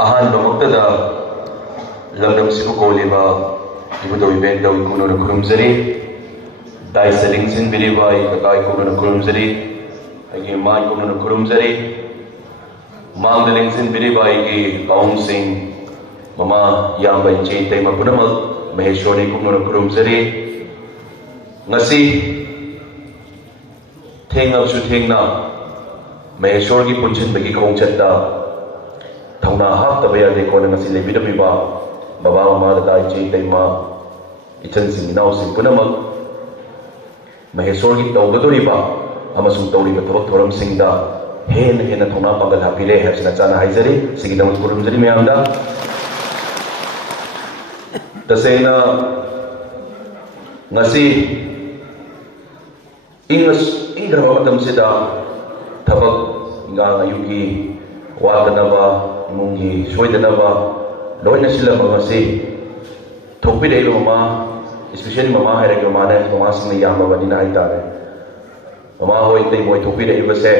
Ahan Bamaktada Langdam Sibu Koliba Ibudo Ibendo Ikuno na Kurumzari Dai Salingsin Biliba Ikakai Kuno na Kurumzari Agi Mai Kuno na Kurumzari Mangdalingsin Biliba Igi Kaung Sing Mama Yamba Inche Tay Mapunamal Maheshwari Kuno na Kurumzari Ngasi Thengab Su Thengna Maheshwar ki Punchin Bagi Kaung Chatta Thangna hap tabaya de ko na ngasi lebi da biba baba mama da dai che tai ma ichan sing nau sing punamak maheshwar gi tawgadori ba amasung tawri ba thabak thoram sing da hen thongna pangal hapile hasna chana haizari sigi da mukurum jari mayam da tasena ngasi ingra ba matam se da thabak nga ayuki wadanaba Mungi Soidanaba Loina Silla Mangasi Topi de Mama, especially Mama had a Gramana, Mama Sing Yama Vanina Itare. Mama Hoy Boy Topi de Ibase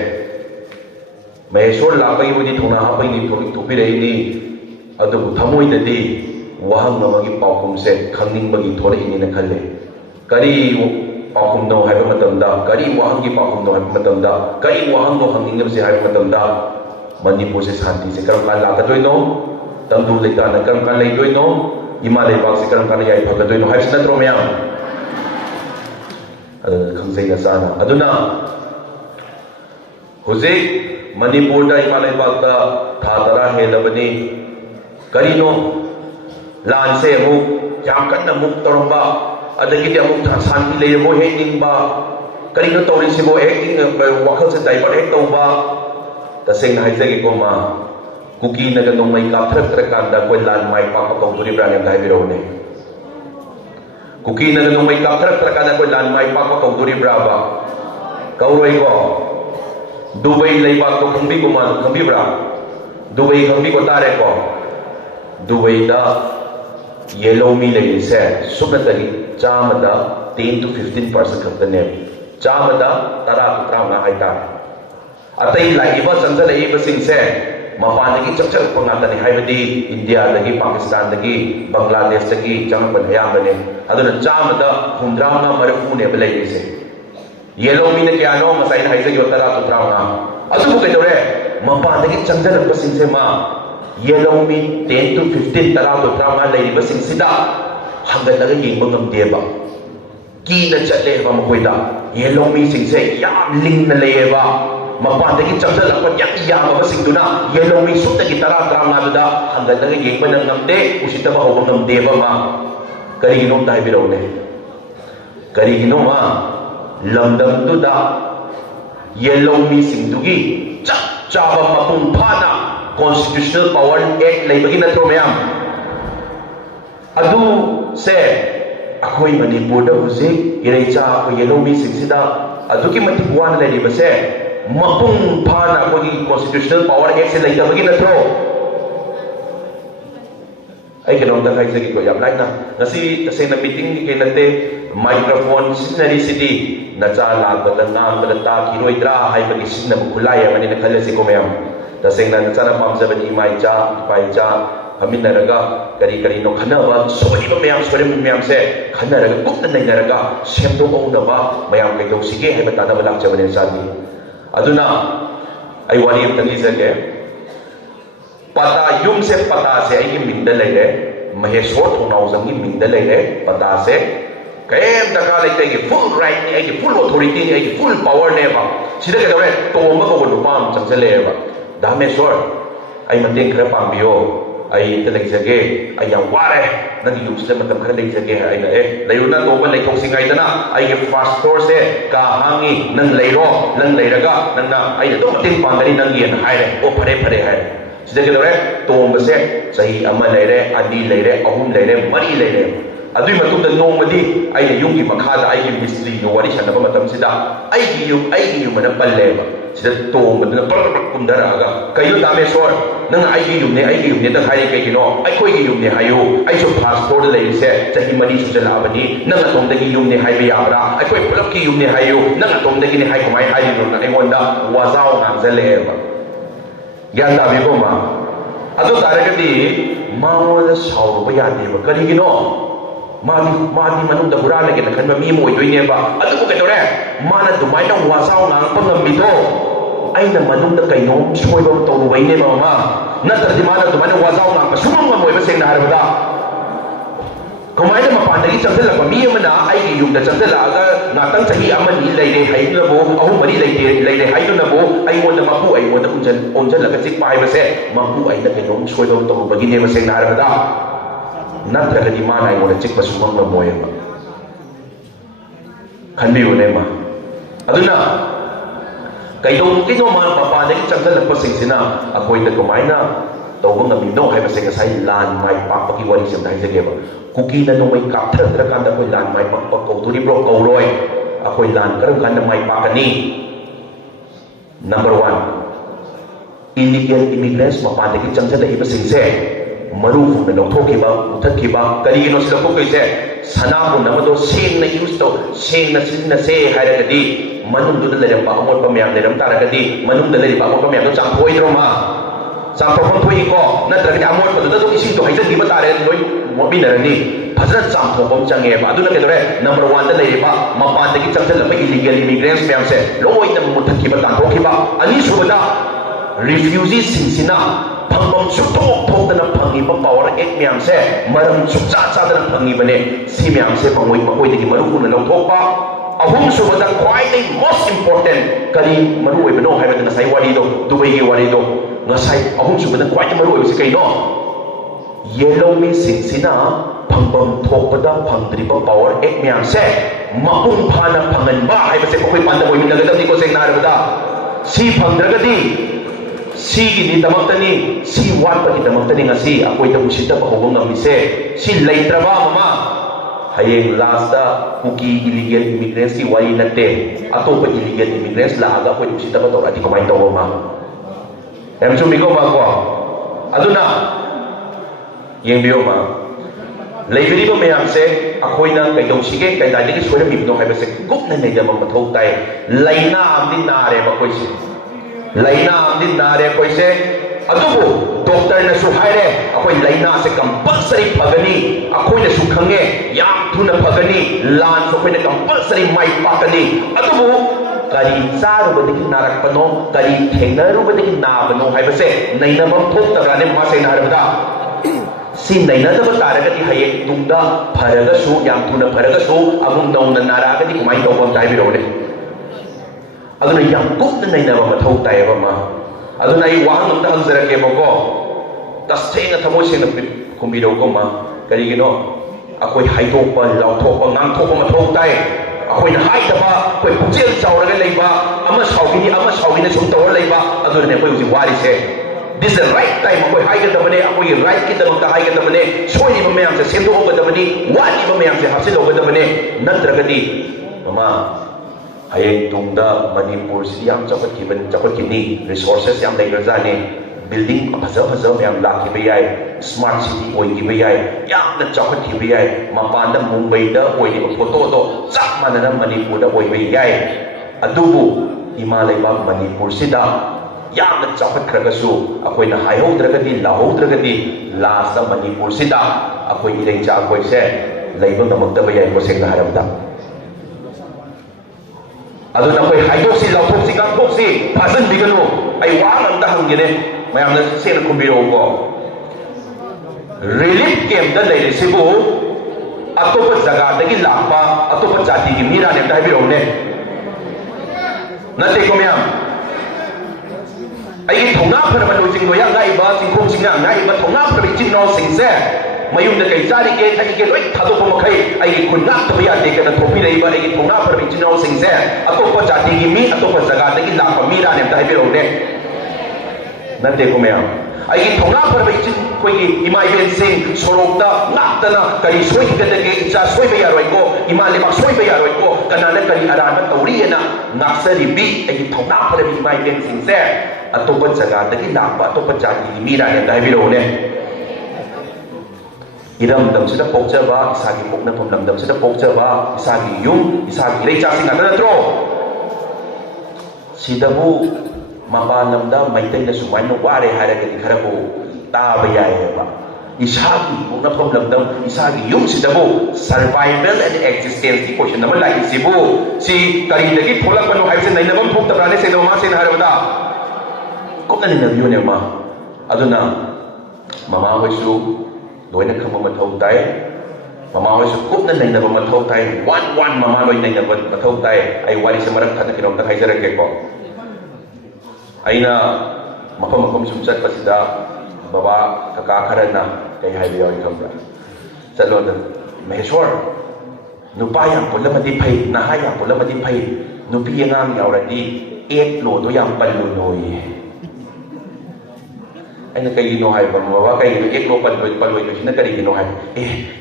May short Lapa with it on a happening Topi de Adu Tamu in the day, Wahang Namagi Pakum said, Kanging Bagi Tori in a Kale. Kari Pakum no have Matamda, Kari Wahangi Pakum no have Matamda, Kari Wahango hanging of the Have Matamda. Manipur se Santi se karam kan la kadoi no tamdu le kan karam kan lai doi no Himalay bag se karam kan yai phak doi no hai sna tro myam khamsei na sana aduna hoje Manipur da Himalay bag da thadara helabani karino lan se mu yam kan na muk toramba adagi de muk tha santi le mo he ning ba karino tori se mo acting wakhal se dai ba ek tawba Tasing na haizagi ko ma kuki na ganong may kaptrak-trakanda ko lan may pakatong turi brand yung dahil biraw ni kuki na ganong may kaptrak-trakanda ko lan may pakatong turi brava kauroy ko Dubai laybat to kambi ko man kambi bra Dubai kambi ko tare ko Dubai da yellow mi lagi se subna tagi chama da 10 to 15% kaptane chama da tara to tram na ay tare Atay laiba sansa laiba singse mapanagi chakchak pangatani haibadi India dagi Pakistan dagi Bangladesh dagi changpan hayam bane aduna chamada humdrama marfu ne belai se yellow mina kya no masai haise yotara tutrama adu ke dore mapanagi changjan pa singse ma yellow mi 10 to 15 tara tutrama laiba singsida hangalaga yingba ngamdeba ki na chatle ba makoida yellow mi singse yam ling na laiba Mapandagi changsa lakpan yang iyama basingduna yellow mi sutta ki tara tara da hanggang nang yengpa nang ngamde usita ba hobang ngamde ba ma karigino tayo biraw ne karigino ma lamdam tu da yellow mi singdugi chak chaba mapumpana constitutional power act laibagi na tro mayam adu se ako'y Manipur da huzik iraicha ako yellow mi singsida adu ki matikuan na laiba se Mapung pana ko di constitutional power act se laita bagi na tro ay kinong da kay sagi ko yam like na ngasi kasi na meeting ni kay nate microphone sinari city na chala badang badata kiroi dra hay bagi sinna kulaya mani na khala si ko mayam taseng na sana pamsa bani mai cha pai cha hamin na raga kari no khana ba sori ba mayam se khana raga kut na na raga semdo o na ba mayam kay do sige hay bata na balak cha bani sa ni Aduna ay wari yung tanisa ke pata yung se pata se ay minda lay maheshwar thong naw sang minda lay pata se kayem dakalay kay full right ni ay full authority ni ay full power ne ba sida ka dore to ma ko no pam sang se le ba dameshwar ay mating kra pam biyo ay talagsage ay yang ware nang yung sila matam kra talagsage ay na layo na to ba lay thong singay na ay fast force ka hangi nang layro nang layraga nang na ay to mating pangari nang yan hay o pare hay sida ke dore to ba se sahi ama layre adi layre ahum layre mari layre adui matum da nong madi ay yung ki makhada ay yung mystery no wari siya na ba matam sida ay yung man palle ba sida to madna par kundara aga kayo dame sor nang ay yung ne tang hari kay kino ay koy yung ne hayo ay so passport lay se sahi mani su jala bani nang atong da yung ne hay ba yabra ay koy pulak ki yung ne hayo nang atong da ni hay kumay hay no na ay wanda wazaw nang zale ba Gyan tabi ko ma. Ato taragati, mangol sauro ba yan ba? Kaligino, madi manong dabura lagi na kanba mimo ito niya ba? Ato ko kato re, mana dumay ng wasaw ng pangambito. Ay na manong na kayo, soy ba tawuway niya ba ma? Natradi mana dumay ng wasaw ng pasumang mamoy ba siyang naharabada? Kumain na mapandali chantal pa mi mana ay yung da chantal aga natang sahi amani lay hay na bo ahu mari lay hay na bo ay mo na mapu ay mo na unjan laga sik pai ba se mapu ay na kenom soy do to bagine ba se na harada natra ka di mana ay mo na sik ba sumang ma moy ba kanbi yo ne ma aduna kay dong kino ma papandali chantal pa sing sina akoy da kumain na tawag ng mino hay ba se kasay lan mai papakiwali siya dahil sa geba kuki na nung may kapter kanda ko lan may pagpagkauturi bro kauroy ako lan karang kanda may pakani. Number 1, illegal immigrants mapadagit siyang sa iba singse marufong na nagtokiba utatkiba kaligino sila po kayo sana po naman do same na use to same na sin na se haragadi manung doon na lang pa amor pamayang nilang taragadi manung dalali pa amor pamayang doon sa apoy drama sa pagpapatuloy ko na talaga amor pa doon ising to haysan di ba tayo doon mo binarani pasal sampo cang ba adu na kedore number 1 na lay ba mapandagi cang sa illegal immigrants mayang se loy na mutakkiba tanto kiba ani subada refugees sinsina pangbam sukto tok na pangiba power ek mayang se maram suksa sa na pangiba ne si mayang se pangoy pakoy digi maru na lautok pa ahum subada quite most important kali maru ay bano hay na say wali do Dubai gi wali do ngasay ahum subada quite maru ay si kay no yellow me sinsina pangbam thokpada pangdriba power ek myang se mapung phana phanganba hai base koi panda mo hinagada di ko seng narabada si phandragadi si gi damatani si wat pa gi damatani ngasi akoi ta usita pa hobong ngami se si laitraba mama hayeng last da kuki illegal immigrants si wai natte ato pa illegal immigrants la aga koi usita pa to ati ko mai to ma em chumi ko ma ko aduna yeng biyo ma Library ko mayang se ako'y nang kay dong sige kay dali ki suwala mibno kay base gup na naya mang mathok tay layna am din nare makoy se layna am din nare koy se adubo doctor na suhaire ako'y layna se compulsory pagani ako'y na sukhange yam thuna pagani lan so ko'y na compulsory mai pakani adubo kari saru badiki narak pano kari thengnaru badiki na bano hay base nayna mang thok tarane ma se narabada si nainadaba taragati hayek tungda faragasu yang tuna faragasu amung dauna naragati kumai tawang tayo birone aduna yang kuk na nainaba mathaw tayo ba ma aduna ay wahang namda ang zarake mo ko tas tenga tamo siya na kumbiraw ko ma kaligino ako'y haytok pa lautok pa ngamtok pa mathaw tayo ako'y nahaitaba ako'y pujil sawraga layba ama sawgini na sumtawar layba aduna na ako'y using waris This is the right time. Ako'y high ka damani, ako'y right kita magka-high ka damani. So, hindi ba mayang sa sendo ko ka damani, wali ba mayang sa hapsil ko ka damani, nadragadi. Mama, hayang tungda, Manipur, siyang chakot kini, resources yang naigrazani, building, pazaw-pazaw mayang laki bayay, smart city, oy gibayay, yang na chakot gibayay, mapanda Mumbai da, oy di magpoto to, sak man na Manipur da, oy bayay. Adubo, Himalay ba Manipur sida, yamna chakot kragasu ako'y na hayhawdragadi lahawdragadi last na Manipur sida ako'y ilengcha ako'y se laybang na magdabayay ko siyang naharabda adun ako'y hayok si lawtok si kangkok si pasan bigano ay walang dahang gini mayang na sila kumbiro ko relief camp na lay Cebu ato pa zagadagi lakpa ato pa jati gimira niya dahil biro ne nate ko mayang ay thongna phar man ujing noya ngai ba singkhom singna ngai ba thongna phar bi no singse mayum da kai jari ke thaki ke loi thado ko makai ai kunna to ya de ka thopi rei ba ai thongna phar bi no singse ato pa jati gi mi ato pa jaga de gi la pa mi ra ne dai bi ro ne na de ko me ai thongna phar bi chin koi gi imai ben sing sorok da nak da na kai soi ki da ke cha soi ba ya roi ko imale ba soi ba ya roi ko kana na kai ara na tauri na naksari bi ai thongna phar bi imai ben sing se atau jaga dagi lakpa atau jati mira yang dahil biro ne iram dam sida pokja ba isagi pokna pamlam dam sida pokja ba isagi yung isagi rei chasi ngata na tro sidabu mapa namda maitai na sumay no ware haragati kharabu taba yayeba isagi muna from lamdam isagi yung sidabo survival and existence question naman like sibu si karidagi pulak pano haibsin na inabang pukta prane sa inama sin harabada kung naninabyo niya ma aduna mama hoisu doy na kang mamathaw tayo mama hoisu kung naninabang mamathaw tayo one mama loy naninabang mamathaw tayo ay wali sa marag na kinong takaysarak ko ay na mapamakom sumsat pa sida baba kakakaran na kay haibiyaw ikambra sa loob mahesor nupayang pula matipay nahayang pula matipay nupiyang yaurati eklo do yang palunoy ay nagkayinohay ba baba kay eklo palunoy ko siya nagkariginohay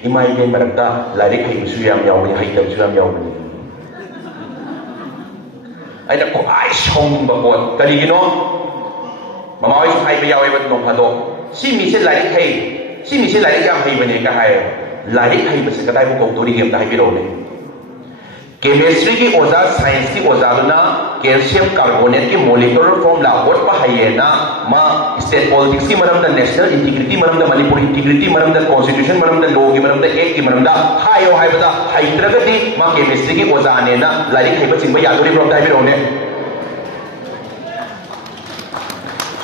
imay din maragda lari kay musuyang yaw hay musuyang yaw ay nako ay siyong babot karigino mamaway sa haibiyaw ay ba't nung pato si misil lari kay si misil lari yang hay bane ka hay lari hay base ka tayo kung turi game tayo biro chemistry की ओजा science की ओजा ना calcium carbonate की molecular formula और पहाये ना मा state politics की मरम द नेशनल इंटीग्रिटी मरम द मणिपुर इंटीग्रिटी मरम द कॉन्स्टिट्यूशन मरम द लॉ की मरम द एक्ट की मरम द हायो हाय बदा हाइद्रगति मा केमिस्ट्री की ओजा ने ना लारी खाइब सिंह यादुरी ब्रॉम ताइ बिरोने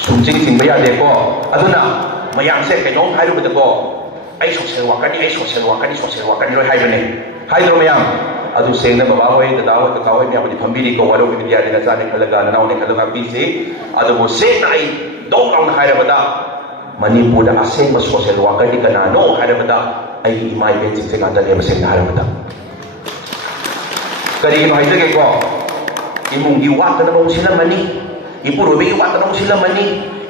सुमचिंग सिंह यादे को अदुना मयाम से कइनों हाइरु बदको आई सोशल वाकनी रोय हाइबने हाइद्रो मयाम अदु सेंगना बाबा होय दादा होय काका होय ने अपनी फंबीरी को वारो के दिया ने जाने खलगा नाव ने खलगा पीसे अदु वो से नाई दो काउन हायरबदा मणिपुर दा असेंग सोशल वर्कर दि कना नो हायरबदा आई इमाई बे जिसे गादा ने बसेंग हायरबदा करी भाई जगे को इमुंग गी वात न बong sila mani ipuro be वात न bong sila mani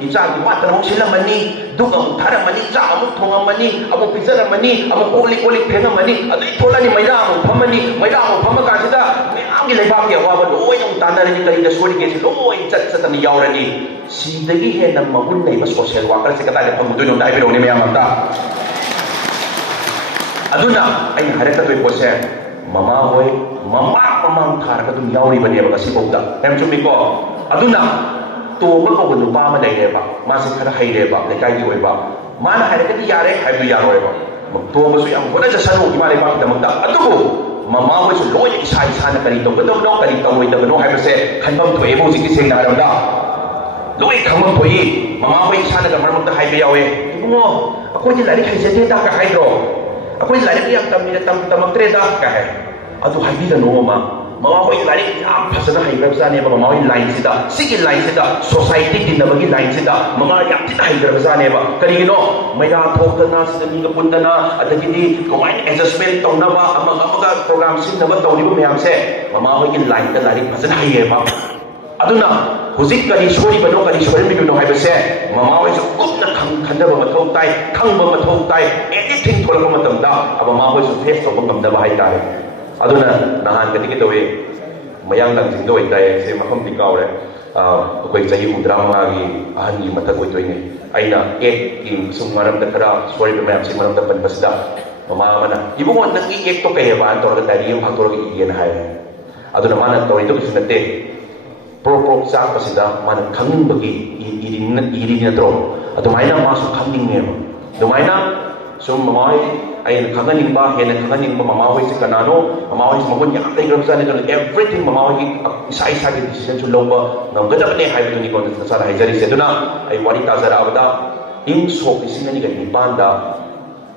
icha gi वात न bong sila mani dugam thara mani cha amuk thonga mani amu pizara mani amu koli phenga mani adu ithola ni maida amu phamani maida amu phamaga sida meam gi leibak ya wa loi nong tanarani kari da sori ke loi chat ni yaurani sidagi he nam magun nei ba social worker se kata da phamu doi no dai biro ni meam amta aduna ai haraka toi pose mama hoy mamang thar ka dum yauri bane ba si bauda em chumi ko aduna to ba ko nu pa ma dai le ba ma se khara hai le ba le kai ji oi ba ma na hai ka ti yare hai du yaroi ba to ba su yang ko na sa sanu ki ma le ba ta makta adu mama hoy su loi isa na kari to ba no kari to oi ta no hai ba se khan bam thoi bo si ki seng na ra da loi kham bam thoi mama hoy isa na ka mar makta hai be yawe ibumo ako ji lari khai je te da ka hai ro ako ji lari yang tam tre da ka hai adu hai bi da no ma mama hoy lari am phasana hai ba sa ne ba mama hoy line sida sigi line sida society din na bagi line sida mama yak ti hai ba sa ne ba kari no maya thok na sida mi ga pun na adagi di komai adjustment tong na ba amaga program sin na ba tong ni ba mayam se mama hoy ki line da lari phasana hai ba aduna huzik kari sori ba no kari sori mi no hai ba se mama hoy su kup na khang da ba mathau tai khang ba mathau tai anything thola ba matam da aba mama hoy su face to ba ngam da ba hai tai aduna nahan ka dikito we mayang lang jing doi dai se makham ti kaw re koi chahi udra ma gi ahan gi matak oi toi ne aina ek ki sum maram da khara sori ba map se maram da pan basda mama mana ibu mo nang gi ek to kay ba to da tari yung faktor gi yen hai aduna mana to ito kisnate pro sa pasida mana khangin bagi irin na tro adumaina ma su khangin ne adumaina so mamai ay nakakaning ba yan nakakaning ba mamahoy si kanano mamahoy si magun yak tay grabsa nito everything mamahoy isa-isa ki decision so long ba nang ganda pa ni hai bito ni ko sa rahay jari sa na ay wanita sa raabda in so isi nga ni gani panda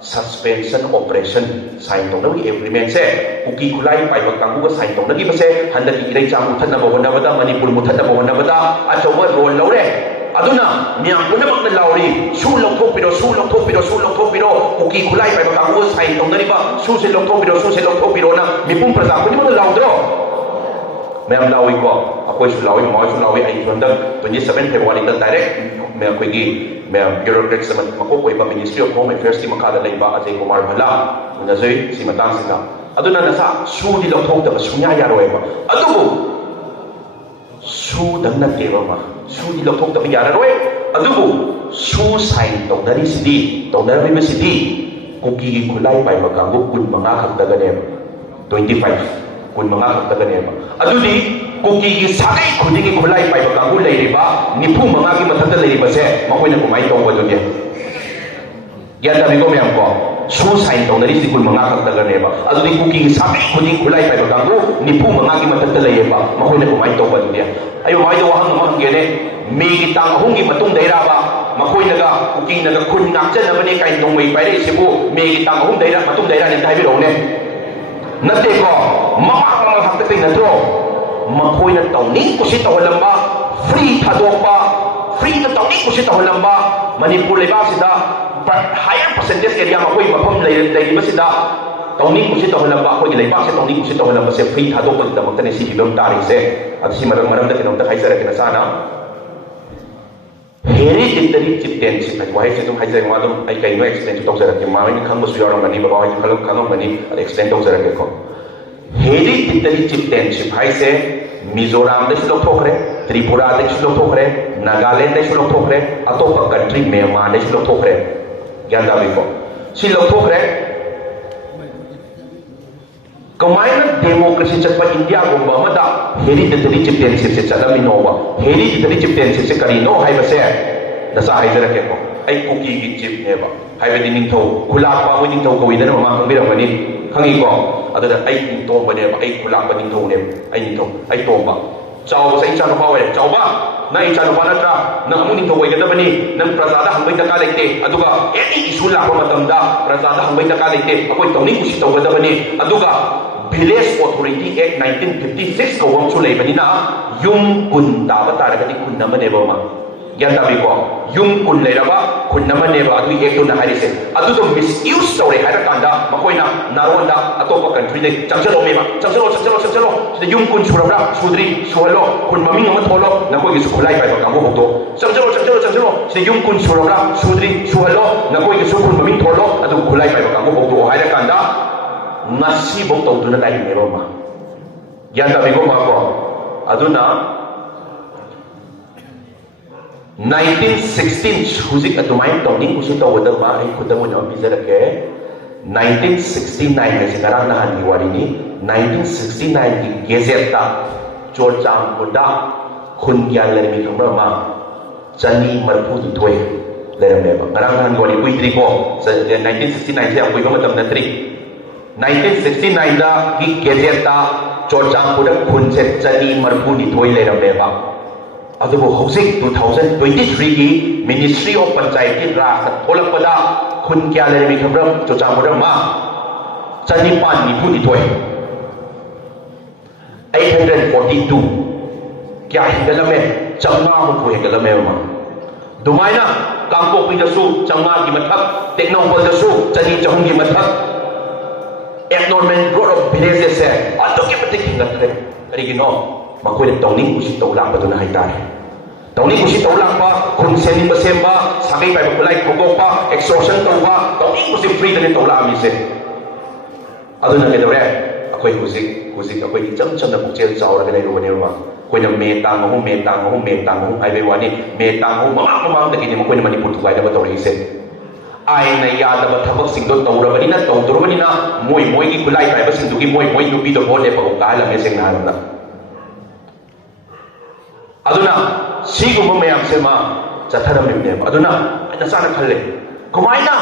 suspension operation sign tong nawi agreement se uki kulai pai ba kangku ga sign tong nagi ba se handa ki irai chamu than na ba wanda bada manipur mu than na ba wanda bada achawa role laure aduna miyang punamak na lauri su lokthok piro uki kulai pai ba kangku sign tong nari ba su se lokthok piro na mipum praja ko ni mo laudro mayam lawi ko akoi su lawi mo su lawi ai sonda 27 February ta direct me akoi gi me bureaucrat sa makokoi ba Ministry of Home Affairs ti makada lai ba Ajay Kumar Bhala na zoi si matang sila aduna nasa su di lokthok da sunya yaroi ba adubu su dang na ke ba ma su di lokthok da yaroi adubu su sign tong dari sidi tong dari ba sidi kuki kulai pai ba kanggo kun mga khagdaga ne 25 kun mga khagdaga ne ba adudi kuki sakai khudingi khulai pai ba kangu leiriba nipu manga gi mathata leiriba se makoina kumai tongba do ge gyanda bi ko myam ko su sign tongari sikul manga khak daga neba adu di kuki sakai khuding khulai pai ba kangu nipu manga gi mathata leiriba makoina kumai tongba do ge ayo mai do wahang ma ge ne mi gi tang ahung gi matung daira ba makoina ga kuki na ga khun ngak chen na bane kai tong mai pai re sibu mi gi tang ahung daira matung daira ne dai bi ro ne nate ko mama mama hakta pe na tro makoina tawning kusi tawalamba free thadokpa free na tawning kusi tawalamba manipur leba sida higher percentage area makoi mafam lei sida tawning kusi tawalamba koi leba se tawning kusi tawalamba se free thadokpa da makta ne si bidom tari se asi maram maram da kinom ta khaisara kina sana heri titari chipten si ai wai se tum haisai ma dum ai kai no explain to jara ke ma ni khang basu yara mani ba wai khalam khalam mani explain to jara ke ko heri titari chipten si hai se Mizoram de shlo thokre Tripura de shlo thokre Nagaland de shlo thokre atopa country Myanmar de shlo thokre gyanda bi ko si lo thokre kamaina democracy chakpa India gomba mada heri titari championship se chalami no ba heri titari championship se kari no hai ba se dasa hai jara ke ko ai kuki gi chip ne ba hai ba ding tho khula pa mo ding tho ko idana ma khang bi ra mani khangi ko adada ai ding tho ba ne ba ai khula pa ding tho ne ai ding tho ai to ba chau sai cha no ba we chau ba na i cha no ba na tra na mu ding tho wai ga da bani nang prasada hang bai da ka lekte aduga any issue la ko matam da prasada hang bai da ka lekte akoi tawni kusi taw ga da bani aduga Village Authority Act 1956 ko wang chulai bani na yung kun da ba ta ga di kun na ma ne ba ma gyanda bi ko yung kun le ba kun na ma ne ba adu ek to na hari se adu to misuse tore ha ra kanda makoina naronda atopa country de changchalo me ma changchalo sida yung kun surabra sudri suhalo kun mami ma tholo na ko gi su khulai pai ba ka mo to changchalo sida yung kun surabra sudri suhalo na ko gi su kun mami tholo adu khulai pai ba ka mo to ha ra kanda ngasi bok tau tu na dai ne ba ma gyanda bi ko ma ko aduna 1916 huzik atumai tawning kusi taw da ma ai khudam no bizara ke 1969 ne singarang na han diwari ni 1969 ki gazette ta chorcham buda khun gyan le mi khambra ma chani marpu tu thoi le ram le ba ngarang han diwari pui tri ko 1969 se apui ba matam na tri 1969 da ki gazette ta chorcham buda khun se chani marpu ni thoi le ram le ba adubo hauzik 2023 ki Ministry of Panchayati Raj tholakpada khun kya le mi khamram chocha modam ma chani pan ni phu ni thoi 842 kya hingalame changma mu ko hingalame ma dumaina kangpo pi da su changma ki mathak technopol da su chani chahum ki mathak abnormal growth of villages se atu ki patik hingatre kari gi no makoi tawning kusi tawlak ba na hai tare tawning kusi tawlak ba khun seni ba semba sagai bai ba lai khogok pa extortion tawba tawning kusi free da tawla mi se aduna ke dore akoi kusi akoi di cham cham na bukchel chawra ke lai ro ne ma koi na me tang ho ai be wani me tang ho mama da ki ne makoi na manipur tu bai da ba tawri se ai na ya da ba thabak sing do tawra bani na tawdro bani na moi ki kulai bai ba sing du ki moi nu bi do bo le pa ka la me sing na na aduna siguma mayam se ma chatharam ne aduna ana sana khalle kumaina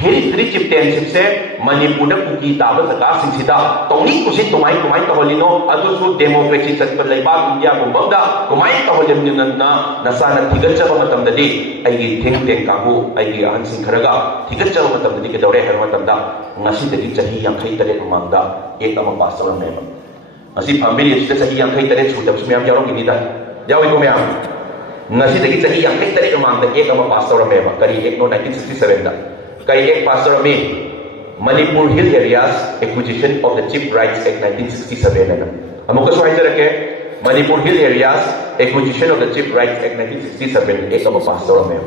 heri tri championship se manipur da kuki ta ba saka sing sida tawni kusi kumai ta holino adu su democracy chat pa leiba india ko bangda kumai ta holim ni na nasana thigacha ba matam da di ai gi thing teng ka bu ai gi an sing kharaga thigacha ba matam da di ke dore har matam da ngasi da di chahi yang khai tare mamda ek ama pasal ne asi family sida sahi yang kai tare chu dam sumyam yarong ini da yawi ko myam ngasi dagi sahi yang kai tare amang da ek ama pastor me ba kari ek no 1967 da kai ek pastor me Manipur Hill Areas Acquisition of the Chip Rights Act 1967 na amuka swai tare ke Manipur Hill Areas Acquisition of the Chip Rights Act 1967 ek ama pastor me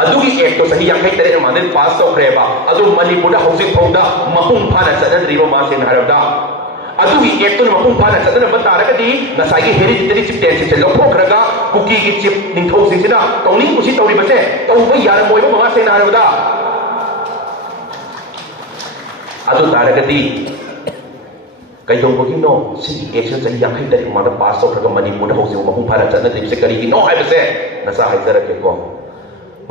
adugi ek to sahi yang kai tare amang da pastor kre ba adu Manipur da housing phongda mahung phana chadan riba ma sen harabda adugi ek to mapung phana chadana ba taragadi nasai gi hereditary chieftainship se lokhokhraga kuki gi chief ningthau sing sina tawning kusi tawri base tawba yara moi ba ma se na harada adu taragadi ꯀꯩꯗꯧꯕꯒꯤꯅꯣ ꯁꯤꯒꯤ action ꯆꯍꯤ 50 ꯃꯃꯥꯡꯗ pass ꯇꯧꯈ꯭ꯔꯒ ꯃꯅꯤꯄꯨꯔꯗ ꯍꯧꯖꯤꯛ ꯃꯄꯨꯡ ꯐꯥꯅ ꯆꯠꯅꯗ꯭ꯔꯤꯕꯁꯦ ꯀꯔꯤꯒꯤꯅꯣ ꯍꯥꯏꯕꯁꯦ ꯅꯆꯥ ꯍꯥꯏꯖꯔꯛꯀꯦꯀꯣ